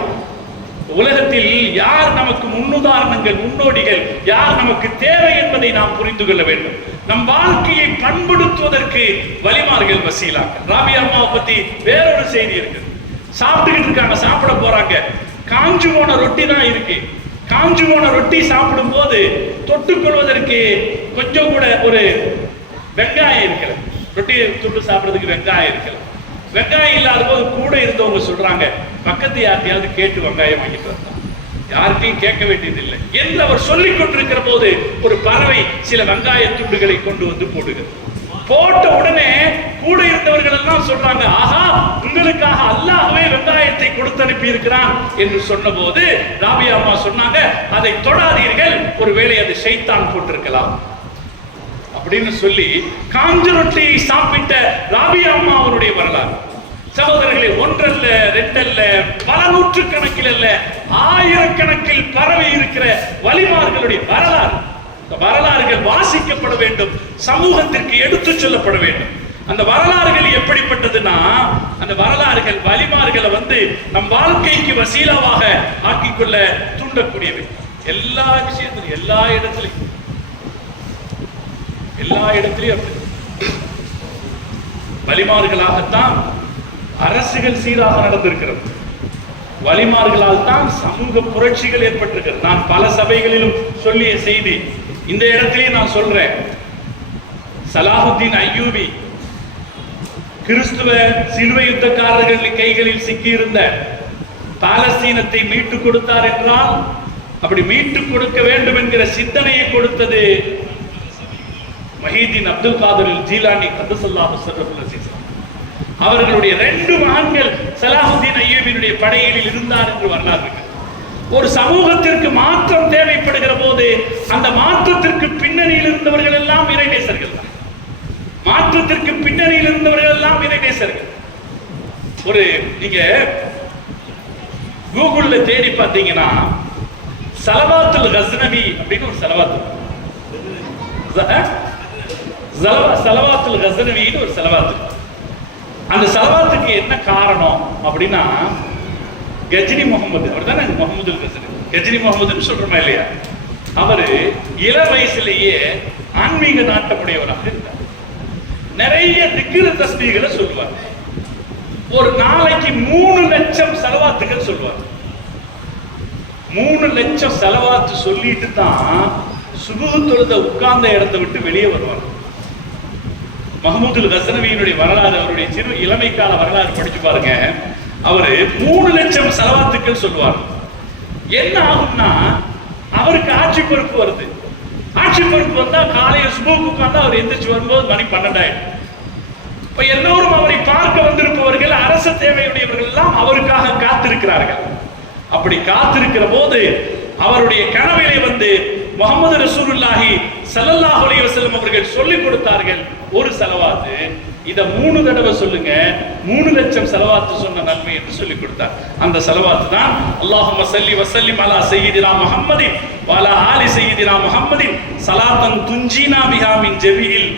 உலகத்தில் யார் நமக்கு முன்னுதாரணங்கள், முன்னோடிகள், யார் நமக்கு தேவை என்பதை நாம் புரிந்து கொள்ள வேண்டும். நம் வாழ்க்கையை பண்படுத்துவதற்கு வலிமார்கள் வசீலாக்கள். ராபியா அம்மாவை பத்தி வேறொரு செய்தி இருக்கு. சாப்பிட்டுக்கிட்டு இருக்காங்க, சாப்பிட போறாங்க. காஞ்சு போன ரொட்டி தான் இருக்கு. காஞ்சு போன ரொட்டி சாப்பிடும் போது தொட்டுக்கொள்வதற்கு கொஞ்சம் கூட ஒரு வெங்காயம் இருக்கல. ரொட்டி துண்டு சாப்பிடுறதுக்கு வெங்காயம் இருக்கல. வெங்காயம் இல்லாத போது கூட இருந்தவங்க சொல்றாங்க, பக்கத்து யார்ட்டையாவது கேட்டு வெங்காயம் வாங்கிட்டு வந்தோம். யார்கிட்டையும் கேட்க வேண்டியதில்லை என்று அவர் சொல்லிக் கொண்டிருக்கிற போது ஒரு பறவை சில வெங்காய துண்டுகளை கொண்டு வந்து போடுகிறது. போட்ட உடனே கூட இருந்தவர்கள் எல்லாம் சொல்றாங்க, ஆஹா, உங்களுக்காக அல்லாஹ்வே வெங்காயத்தை கொடுத்து அனுப்பி இருக்கிறான் என்று சொன்ன போது ராபியா அம்மா சொன்னாங்க, அதை தொடாதீர்கள், ஒருவேளை அது ஷைத்தான் போட்டிருக்கலாம் அப்படின்னு சொல்லி காஞ்ச ரொட்டியை சாப்பிட்ட ராபியா அம்மா அவருடைய வரலாறு. சகோதரர்களே, ஒன்றல்ல ரெண்டல்ல, பல நூற்றுக்கணக்கில் அல்ல, ஆயிரக்கணக்கில் பரவி இருக்கிற வலிமார்களுடைய வரலாறு. வரலாறுகள் வாசிக்கப்பட வேண்டும், சமூகத்திற்கு எடுத்து சொல்லப்பட வேண்டும். அந்த வரலாறுகள் எப்படிப்பட்டதுன்னா, அந்த வரலாறுகள் வலிமார்களை நம் வாழ்க்கைக்கு வசீலாவாக ஆக்கிக்கொள்ள தூண்டக்கூடியவை. எல்லா விஷயத்திலும், எல்லா இடத்திலையும் அப்படி வலிமார்களாகத்தான் அரசுகள் சீராக நடந்திருக்கிறது. வலிமார்களால் தான் சமூக புரட்சிகள் ஏற்பட்டிருக்கிறது. நான் பல சபைகளிலும் சொல்லிய செய்தி, இந்த இடத்திலேயே நான் சொல்றேன். சலாஹுத்தீன் அய்யூபி கிறிஸ்துவ சிலுவை யுத்தக்காரர்களின் கைகளில் சிக்கியிருந்த பாலஸ்தீனத்தை மீட்டுக் கொடுத்தார் என்றால், அப்படி மீட்டுக் கொடுக்க வேண்டும் என்கிற சிந்தனையை கொடுத்தது மஹீதீன் அப்துல் காதர் ஜீலானி கத்தஸல்லாஹு ஸர்ரஃபுல் அஸீஸ். அவர்களுடைய 2 மகன்கள் சலாஹுத்தீன் அய்யூபினுடைய படையில் இருந்தார் என்று வரலாறு இருக்கு. ஒரு சமூகத்திற்கு மாற்றம் தேவைப்படுகிற போது அந்த மாற்றத்திற்கு பின்னணியில் இருந்தவர்கள் எல்லாம் இறைநேசர்கள் தான். மாற்றத்திற்கு பின்னணியில் இருந்தவர்கள் எல்லாம் இறைநேசர்கள். ஒரு நீங்க கூகுள்ல தேடி பார்த்தீங்கன்னா சலவாத்துல் கஸ்னவி அப்படின்னு ஒரு சலவாத்துல் கஸ்னவின்னு ஒரு சலவாத்து. அந்த சலவாத்துக்கு என்ன காரணம் அப்படின்னா, கஜினி முகமது, அவர் தானே முகமது கஜினி முகமதுன்னு சொல்றோமா இல்லையா, அவரு இள வயசுலேயே ஆன்மீக நாட்டமுடையவராக இருந்தார். நிறைய திக்ரு தஸ்பீகளை சொல்லுவார். ஒரு நாளைக்கு 3 லட்சம் சலவாத்துகள் சொல்லுவார். 3 லட்சம் சலவாத்து சொல்லிட்டு தான் சுபஹ் தொழுத உட்கார்ந்த இடத்தை விட்டு வெளியே வருவார். மஹமூதுல் கஸ்னவியினுடைய வரலாறு, அவருடைய சிறு இளமை கால வரலாறு படிச்சு பாருங்க. அவரு 3 லட்சம் சலவாத்துக்கள் சொல்லுவார். என்ன ஆகும்னா, அவருக்கு ஆட்சி பொறுப்பு வருது. ஆட்சி பொறுப்பு வந்தா காலையில் சுபஹ்க்கு உட்கார்ந்தா அவர் எந்திரிச்சு வரும்போது மணி 12 ஆயிடும். இப்ப எல்லோரும் அவரை பார்க்க வந்திருப்பவர்கள், அரச தேவையுடையவர்கள் எல்லாம் அவருக்காக காத்திருக்கிறார்கள். அப்படி காத்திருக்கிற போது அவருடைய கனவிலே முஹம்மது ரசூலுல்லாஹி ஸல்லல்லாஹு அலைஹி வஸல்லம் அவர்கள் சொல்லிக் கொடுத்தார்கள், ஒரு சலவாத்து இத 3 தடவை சொல்லுங்க, 3 லட்சம் சலவாத்து சொன்ன நன்மை என்று சொல்லிக் கொடுத்தார். அந்த சலவாத்து தான் அல்லாஹும்ம ஸல்லி வ ஸல்லிம் அலா சய்யிதினா முஹம்மதின் வ அலா ஆலி சய்யிதினா முஹம்மதின் ஸலாத்தன் துன்ஜீனா பிஹா மின் ஜமீஇல்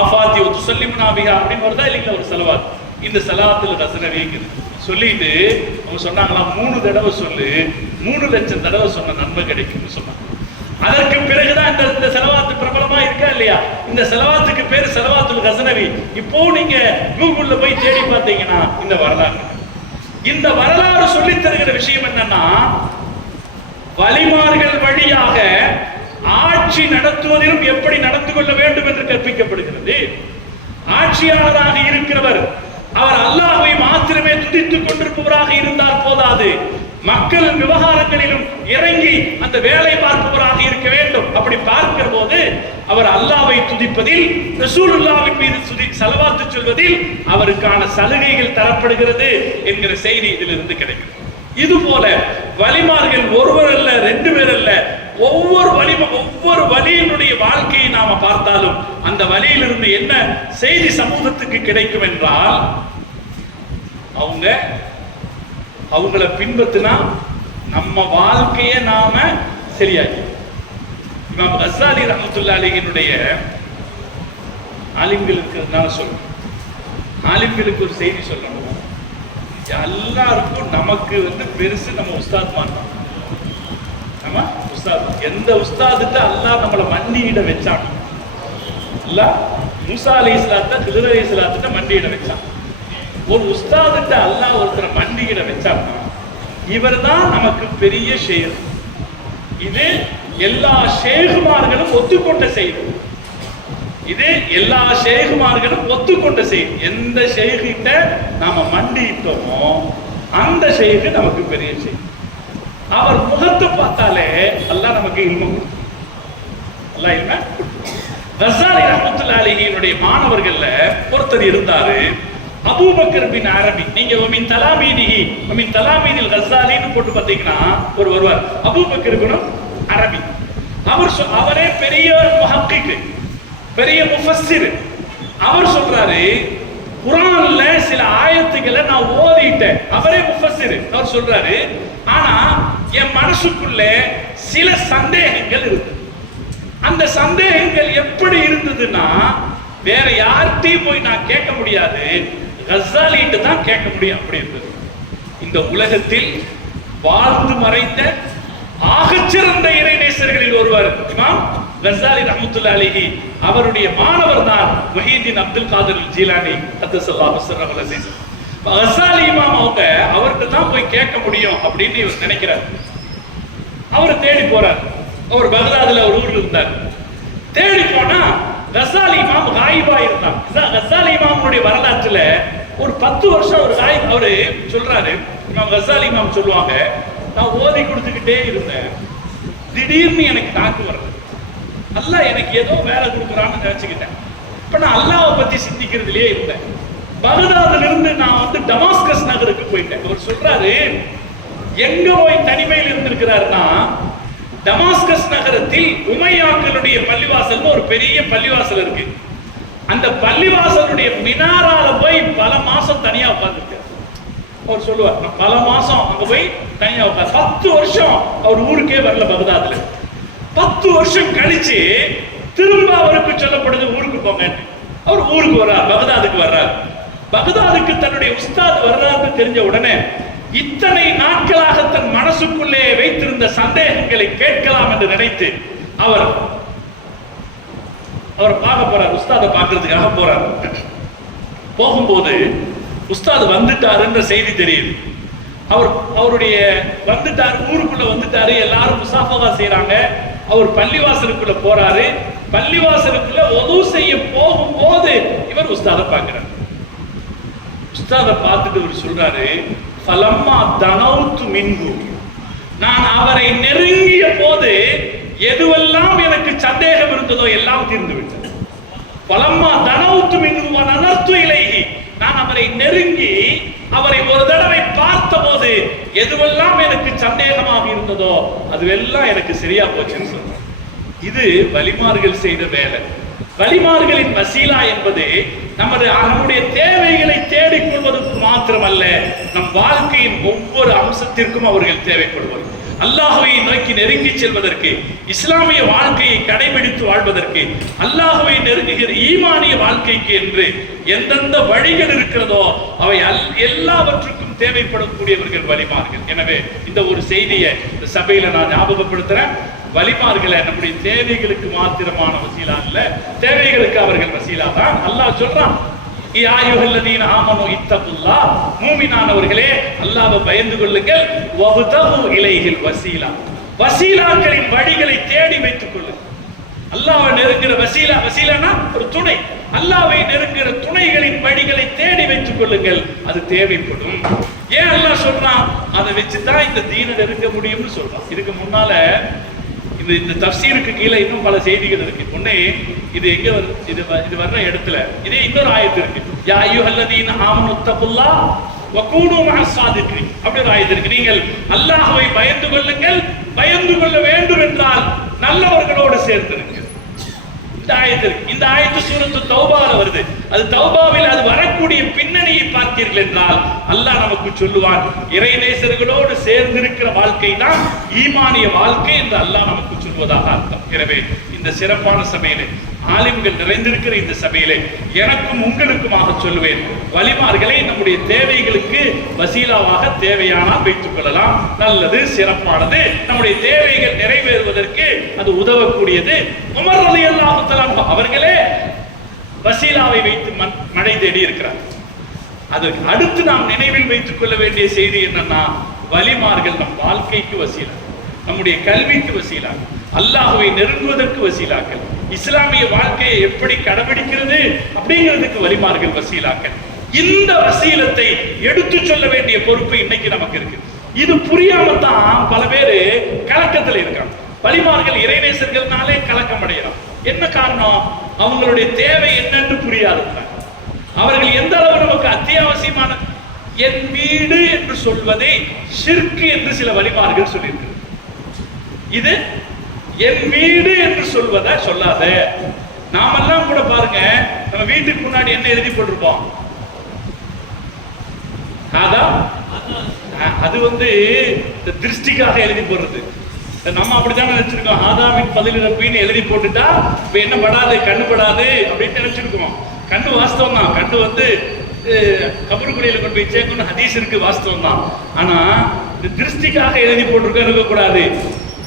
ஆஃபாத்தி வ துஸல்லிமுனா பிஹா அப்படின்னு வருதா இல்லைங்களா ஒரு சலவாத். இந்த சலாத்துல் கஸ்னவிக்கு சொல்லிட்டு அவங்க சொன்னாங்களா, 3 தடவை சொல்லு, 3 லட்சம் தடவை சொன்ன நன்மை கிடைக்கும்னு சொன்னாங்க. அதற்கு பிறகுதான் இந்த செலவாத்து பிரபலமா இருக்கா இல்லையா, இந்த செலவாத்துக்கு பேர் செலவாத்துல் கஸ்னவி. இப்போ நீங்க கூகுள்ல போய் தேடி பார்த்தீங்கன்னா இந்த வரலாறு, இந்த வரலாறு சொல்லி தருகிற விஷயம் என்னன்னா, வலிமார்கள் வழியாக ஆட்சி நடத்துவதிலும் எப்படி நடந்து கொள்ள வேண்டும் என்று கற்பிக்கப்படுகிறது. ஆட்சியாளராக இருக்கிறவர் அவர் அல்லாஹ்வை மாத்திரமே துதித்துக் கொண்டிருப்பவராக இருந்தால் போதாது, மக்கள் விவகாரங்களிலும் இறங்கி அந்த வேலை பார்ப்பவராக இருக்க வேண்டும். அப்படி பார்க்கிற போது அவர் அல்லாஹ்வை துதிப்பதில், ரசூலுல்லாஹ்வின் மீது ஸலவாத்து சொல்வதில் அவருக்கான சலுகைகள் தரப்படுகிறது என்கிற செய்தி இதிலிருந்து கிடைக்கும். இது போல வலிமார்கள் ஒருவர் அல்ல, 2 பேர் அல்ல, ஒவ்வொரு வலியினுடைய வாழ்க்கையை நாம பார்த்தாலும் அந்த வலியிலிருந்து என்ன செய்தி சமூகத்துக்கு கிடைக்கும் என்றால், அவங்கள பின்பற்றினா நம்ம வாழ்க்கையை நாம சரியாக்கி. இமாம் கஸ்ஸாலி ரஹ்மத்துல்லாஹி அலைஹினுடைய ஆலிம்களுக்கு நான் சொல்றேன், ஆலிம்களுக்கு ஒரு செய்தி சொல்லணும். எல்லாருக்கும் நமக்கு பெருசு நம்ம உஸ்தாத் மாட்டோம். நம்ம உஸ்தாத், எந்த உஸ்தாதுக்கு அல்லாஹ் நம்மளை மண்டியிட வச்சான். அல்லாஹ் மூசா அலைஹிஸ்ஸலாத்தை, ஹிதர் அலைஹிஸ்ஸலாத்தை மண்டியிட வச்சான். ஒரு உஸ்தாதிட்ட அல்லாஹ் ஒருத்தரை மண்டியிட வச்சார்னா இவர் தான் நமக்கு பெரிய ஷேர். இது எல்லா ஷேகுமார்களும் ஒத்துக்கொண்ட செய்தி. இது எல்லா ஷேகுமார்களும் ஒத்துக்கொண்ட செய்தி. எந்த ஷேகிட்ட நாம மண்டியிட்டோமோ அந்த ஷேகு நமக்கு பெரிய செய்தி. அவர் முகத்தை பார்த்தாலே அல்லாஹ் நமக்கு இல்மம் கொடுத்தார். அல்லாஹ் இல்மம் கொடுத்தார். கஸாலி ரஹ்மத்துல்லாஹி அலைஹினுடைய மாணவர்கள்ல ஒருத்தர் இருந்தாரு, அபூபக்கர் பின் அரபி. நீங்க மின் தலாமீதிஹி மின் தலாமீதில் கஸாலின்னு போட்டு பார்த்தீங்கன்னா ஒரு வருவார், அபூபக்கர் பின் அரபி. அவரே பெரிய முஹக்கிக், பெரிய முஃபஸ்ஸிர். அவர் சொல்றாரு, குர்ஆன்ல சில ஆயத்துக்களை நான் ஓதிட்டேன். அவரே முஃபஸ்ஸிர். அவர் சொல்றாரு, ஆனா என் மனசுக்குள்ள சில சந்தேகங்கள் இருக்கு. அந்த சந்தேகங்கள் எப்படி இருந்ததுன்னா வேற யார்கிட்டயும் போய் நான் கேட்க முடியாது, கஸாலிட்ட தான் கேட்க முடியும். அப்படி இருந்தது. இந்த உலகத்தில் வாழ்ந்து மறைந்த ஆகச்சிறந்த இறைநேசர்களில் ஒருவர் இமாம் கஸாலி ரஹ்மத்துல்லாஹி அலைஹி. அவருடைய மாணவர் தான் முஹிதீன் அப்துல் காதிர் ஜீலானி கத்தஸல்லாஹு சிர்ரஹுல் அஸீஸ். கஸாலி இமாம் அவங்க அவர்கிட்ட தான் போய் கேட்க முடியும் அப்படின்னு இவர் நினைக்கிறார். அவர் தேடி போறார். அவர் பக்தாதுல ஒரு ஊர்ல இருந்தார். தேடி போனா கஸாலி இமாம் காயிபா இருந்தார். கஸாலி இமாமுடைய வரலாற்றுல ஒரு 10 வருஷம் ஒரு காயிப். அவரு சொல்றாரு, இமாம் கஸாலி இமாம் சொல்லுவாங்க, நான் ஓதி கொடுத்துக்கிட்டே இருந்தேன், திடீர்னு எனக்கு தாக்கு வருது. அல்லாஹ் எனக்கு ஏதோ வேலை கொடுக்குறான்னு நினைச்சுக்கிட்டேன். இப்ப நான் அல்லாஹ்வை பத்தி சிந்திக்கிறதுலயே இருந்தேன். பகதாதுல இருந்து நான் வந்து டமாஸ்கஸ் நகருக்கு போயிட்டேன். அவர் சொல்றாரு, எங்க போய் தனிமையில் இருந்திருக்கிறாருன்னா டமாஸ்கஸ் நகரத்தில் உமையாக்களுடைய பள்ளிவாசல் ஒரு பெரிய பள்ளிவாசல் இருக்கு. அந்த பள்ளிவாசலுடைய மினாரால போய் பல மாசம் தனியா உட்கார்ந்துருக்காரு. அவர் சொல்லுவார், நான் பல மாசம் அங்க போய் தனியா உட்கார். 10 வருஷம் அவர் ஊருக்கே வரல பகதாதுல. 10 வருஷம் கழிச்சு திரும்ப அவருக்கு சொல்லப்படுது ஊருக்கு போங்கன்னு. அவர் ஊருக்கு வர்றார், பகதாதுக்கு வர்றார். பகதாதுக்கு தன்னுடைய உஸ்தாத் வர்றாருன்னு தெரிஞ்ச உடனே இத்தனை நாட்களாக தன் மனசுக்குள்ளே வைத்திருந்த சந்தேகங்களை கேட்கலாம் என்று நினைத்து அவர் பார்க்க போறார். உஸ்தாதை பார்க்கறதுக்காக போறார். போகும்போது உஸ்தாத் வந்துட்டார் என்ற செய்தி தெரியுது. அவருடைய வந்துட்டார், ஊருக்குள்ள வந்துட்டாரு, எல்லாரும் முசாஃபா செய்யறாங்க. அவர் பள்ளிவாசலுக்குள்ள போறாரு. பள்ளிவாசலுக்குள்ள ஒது செய்ய போகும்போது இவர் உஸ்தாதை பார்க்கிறார். உஸ்தாதை பார்த்துட்டு இவர் சொல்றாரு, ஃபலம்மா தனவுத்து மின்ஹு, நான் அவரை நெருங்கிய போது எதுவெல்லாம் எனக்கு சந்தேகம் இருந்ததோ எல்லாம் தீர்ந்து விட்டது. ஃபலம்மா தனவுத்து மின்ஹு வ நனர்து இலைஹி, நான் அவரை நெருங்கி அவரை ஒரு தடவை பார்த்த போது எதுவெல்லாம் எனக்கு சந்தேகமாக இருந்ததோ அதுவெல்லாம் எனக்கு சரியா போச்சுன்னு சொல்றார். இது வலிமார்கள் செய்த வேலை. வலிமார்களின் வசீலா என்பது நம்முடைய தேவைகளை தேடிக்கொள்வதற்கு மாத்திரமல்ல, நம் வாழ்க்கையின் ஒவ்வொரு அம்சத்திற்கும் அவர்கள் தேவைப்படுவார்கள். அல்லாஹ்வை நோக்கி நெருங்கி செல்வதற்கு, இஸ்லாமிய வாழ்க்கையை கடைபிடித்து வாழ்வதற்கு, அல்லாஹ்வை நெருங்குகிற ஈமானிய வாழ்க்கைக்கு என்று எந்தெந்த வழிகள் இருக்கிறதோ அவை எல்லாவற்றுக்கும் தேவைப்படக்கூடியவர்கள் வலிமார்கள். எனவே இந்த ஒரு செய்தியை இந்த சபையில நான் ஞாபகப்படுத்துறேன். வலிமார்களை நம்முடைய தேவைகளுக்கு மாத்திரமான வசீலா இல்ல, தேவைகளுக்கு அவர்கள் வசீலா தான். அல்லாஹ் சொல்றான், யா அய்யுஹல்லதீன ஆமனு இத்தகுல்லாஹ், மூமினானவர்களே அல்லாஹ்வை பயந்து கொள்ளுங்கள், வப்தகு இலைஹில் வசீலா, வசீலாக்களின் வழிகளை தேடி வைத்துக் கொள்ளுங்கள். அல்லாஹ்வை நெருங்குற வசீலா, வசீலானா ஒரு துணை, அல்லாஹ்வை நெருங்குற துணைகளின் வழிகளை தேடி வைத்துக் கொள்ளுங்கள், அது தேவைப்படும். ஏன் அல்லாஹ் சொல்றான்? அதை வச்சுதான் இந்த தீனை நெருங்க முடியும்னு சொல்றான். இதுக்கு முன்னால இந்த தஃப்சீருக்கு கீழே இன்னும் பல செய்திகள் இருக்கு. ஒண்ணே இது எங்க வருது, இது வர்ற இடத்துல இதே இன்னொரு ஆயத்து இருக்கு, யா அய்யுஹல்லதீன ஆமனு தகுல்லாஹ் வ கூனூ மஅஸ் ஸாதிகீன். அப்படி ஒரு ஆயத்து இருக்கு, நீங்கள் அல்லாஹ்வை பயந்து கொள்ளுங்கள், பயந்து கொள்ள வேண்டும் என்றால் நல்லவர்களோடு சேர்ந்திருங்கள். இந்த ஆயத்து சூரத்து தௌபால வருது. அது தௌபாவில் அது வரக்கூடிய பின்னணியை பார்த்தீர்கள் என்றால் அல்லாஹ் நமக்கு சொல்லுவான், இறைநேசர்களோடு சேர்ந்திருக்கிற வாழ்க்கை தான் ஈமானிய வாழ்க்கை என்று அல்லாஹ் நமக்கு சொல்வதாக அர்த்தம். எனவே இந்த சிறப்பான சபையிலே, ஆலிம்கள் நிறைந்திருக்கிற இந்த சபையிலே எனக்கும் உங்களுக்குமாக சொல்லுவேன், வலிமார்களை நம்முடைய தேவைகளுக்கு வசீலாவாக தேவையானால் வைத்துக் கொள்ளலாம். நல்லது, சிறப்பானது, நம்முடைய தேவைகள் நிறைவேறுவதற்கு அது உதவக்கூடியது. உமர் ரலியல்லாஹு தஆலா அவர்களே வசீலாவை வைத்து மழை தேடி இருக்கிறார். அதற்கு அடுத்து நாம் நினைவில் வைத்துக் கொள்ள வேண்டிய செய்தி என்னன்னா, வலிமார்கள் நம் வாழ்க்கைக்கு வசீலா, நம்முடைய கல்விக்கு வசீலா, அல்லாஹ்வை நெருங்குவதற்கு வசீலாக்கள், இஸ்லாமிய வாழ்க்கையை எப்படி கடைபிடிக்கிறது அப்படிங்கிறதுக்கு வலிமார்கள் வசீலாக்கள். இந்த வசீலத்தை எடுத்து சொல்ல வேண்டிய பொறுப்பு இன்னைக்கு நமக்கு இருக்கு. இது புரியாம தான் பல பேர் கலக்கத்தில் இருக்காங்க. வலிமார்கள் இறைநேசர்கள்னாலே கலக்கம் அடையலாம். என்ன காரணம்? அவங்களுடைய தேவை என்னன்னு புரியாது. அவர்கள் எந்த அளவு நமக்கு அத்தியாவசியமான, என் வீடு என்று சொல்வதை ஷிர்க் என்று சில வலிமார்கள் சொல்லியிருக்கிறது. இது என் வீடு என்று சொல்வதை சொல்லாத. நாமெல்லாம் கூட பாருங்க, நம்ம வீட்டுக்கு முன்னாடி என்ன எழுதி போட்டிருப்போம்? அது திருஷ்டிக்காக எழுதி போடுறது. நம்ம அப்படித்தானே நினைச்சிருக்கோம். ஆதாமின் பதில் ரப்பின்னு எழுதி போட்டுட்டா இப்ப என்ன படாது, கண்ணு படாது அப்படின்னு நினைச்சிருக்கோம். கண்ணு வாஸ்தவம் தான். கண்ணு கபருக்குடியில கொண்டு போய் சேர்க்கணும் ஹதீஸ் இருக்கு, வாஸ்தவம் தான். ஆனா இந்த திருஷ்டிக்காக எழுதி போட்டிருக்க இருக்கக்கூடாது.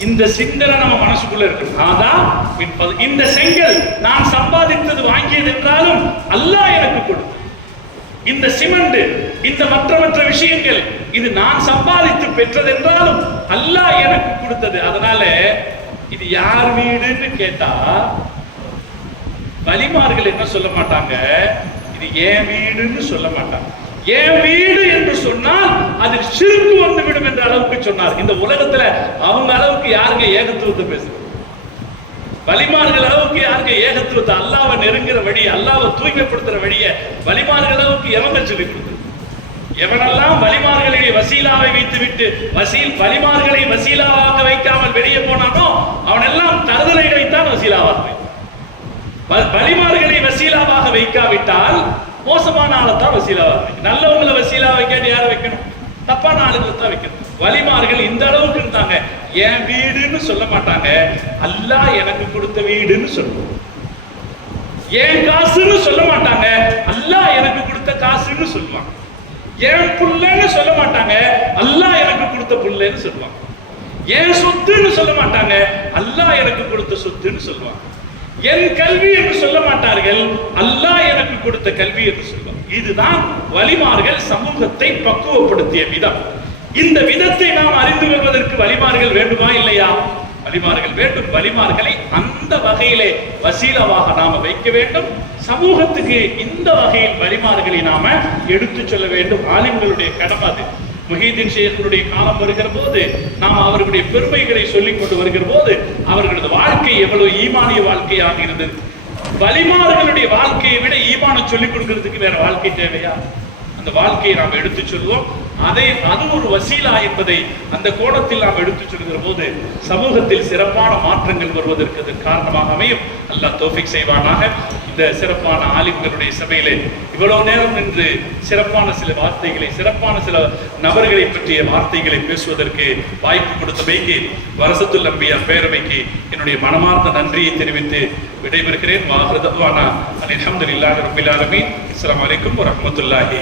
இந்த சிந்தனை நம்ம மனசுக்குள்ள இருக்கு. இந்த செங்கல் நான் சம்பாதித்தது வாங்கியது என்றாலும் அல்லாஹ் எனக்கு கொடுத்து, இந்த சிமெண்ட், இந்த மற்ற விஷயங்கள் இது நான் சம்பாதித்து பெற்றது என்றாலும் அல்லாஹ் எனக்கு கொடுத்தது. அதனால இது யார் வீடுன்னு கேட்டா வலிமார்கள் என்ன சொல்ல மாட்டாங்க, இது என் வீடுன்னு சொல்ல மாட்டாங்க. என் வீடு என்று சொன்னால் அதில் ஷிர்க் வந்து விடும் என்ற அளவுக்கு சொன்னார். இந்த உலகத்துல அவங்க அளவுக்கு யாருங்க ஏகத்துவத்தை பேசுறது? வலிமார்கள் அளவுக்கு யாருங்க ஏகத்துவத்தை, அல்லாஹ்வை நெருங்குற வழி, அல்லாஹ்வை தூய்மைப்படுத்துற வழிய வலிமார்கள் அளவுக்கு எவங்க சொல்லி கொடுத்தது? எவனெல்லாம் வலிமார்களை வசீலாவை வைத்து விட்டு வலிமார்களை வசீலாவாக வைக்காமல் வெளியே போனானோ அவனெல்லாம் தருதலை வைத்தான் வசீலாவாக. வலிமார்களை வசீலாவாக வைக்காவிட்டால் மோசமான ஆளைத்தான் வசீலாவாக வைக்கணும். நல்லவங்களை வசீலா வைக்காட்டி யாரை வைக்கணும்? தப்பான ஆளுங்களை தான் வைக்கணும். வலிமார்கள் இந்த அளவுக்கு இருந்தாங்க. என் வீடுன்னு சொல்ல மாட்டாங்க, அல்லாஹ் எனக்கு கொடுத்த வீடுன்னு சொல்லுவாங்க. என் காசுன்னு சொல்ல மாட்டாங்க, அல்லாஹ் எனக்கு கொடுத்த காசுன்னு சொல்லுவாங்க. என் புள்ளன்னு சொல்ல மாட்டாங்க, அல்லாஹ் எனக்கு கொடுத்த புள்ளன்னு சொல்லுவாங்க. என் சொத்துன்னு சொல்ல மாட்டாங்க, அல்லாஹ் எனக்கு கொடுத்த சொத்துன்னு சொல்லுவாங்க. என் கல்வி என்று சொல்ல மாட்டார்கள், அல்லாஹ் எனக்கு கொடுத்த கல்வி என்று சொல்லுவாங்க. இதுதான் வலிமார்கள் சமூகத்தை பக்குவப்படுத்திய விதம். இந்த விதத்தை நாம் அறிந்து கொள்வதற்கு வலிமார்கள் வேண்டுமா இல்லையா? வலிமார்கள் வேண்டும். வலிமார்களை அந்த வகையிலே வசீலாவாக நாம வைக்க வேண்டும். சமூகத்துக்கு இந்த வகையில் வலிமார்களை நாம எடுத்து சொல்ல வேண்டும். ஆலிம்களுடைய கடமை அது. முஹீதீன் ஷேഖுடைய காலம் வருகிற போது நாம் அவர்களுடைய பெருமைகளை சொல்லிக் கொண்டு வருகிற போது அவர்களது வாழ்க்கை எவ்வளவு ஈமானிய வாழ்க்கையாக இருந்தது. வலிமார்களுடைய வாழ்க்கையை விட ஈமான சொல்லிக் கொடுக்கிறதுக்கு வேற வாழ்க்கை தேவையா? அந்த வாழ்க்கையை நாம் எடுத்து சொல்வோம். அது ஒரு வசீலா என்பதை அந்த கோணத்தில் நாம் எடுத்துச் சொல்கிற போது சமூகத்தில் சிறப்பான மாற்றங்கள் வருவதற்கு அது காரணமாக அமையும். அல்லாஹ் தௌஃபீக் செய்வானாக. இந்த சிறப்பான ஆலிம்களுடைய சபையிலே இவ்வளவு நேரம் நின்று சிறப்பான சில வார்த்தைகளை, சிறப்பான சில நபர்களை பற்றிய வார்த்தைகளை பேசுவதற்கு வாய்ப்பு கொடுத்தமைக்கு வரசத்துல் அம்பியா பேரவைக்கு என்னுடைய மனமார்ந்த நன்றியை தெரிவித்து விடைபெறுகிறேன். வாஹிரு தஅவானா அல்ஹம்துலில்லாஹி ரப்பில் ஆலமீன். அஸ்ஸலாமு அலைக்கும் வரஹ்மத்துல்லாஹி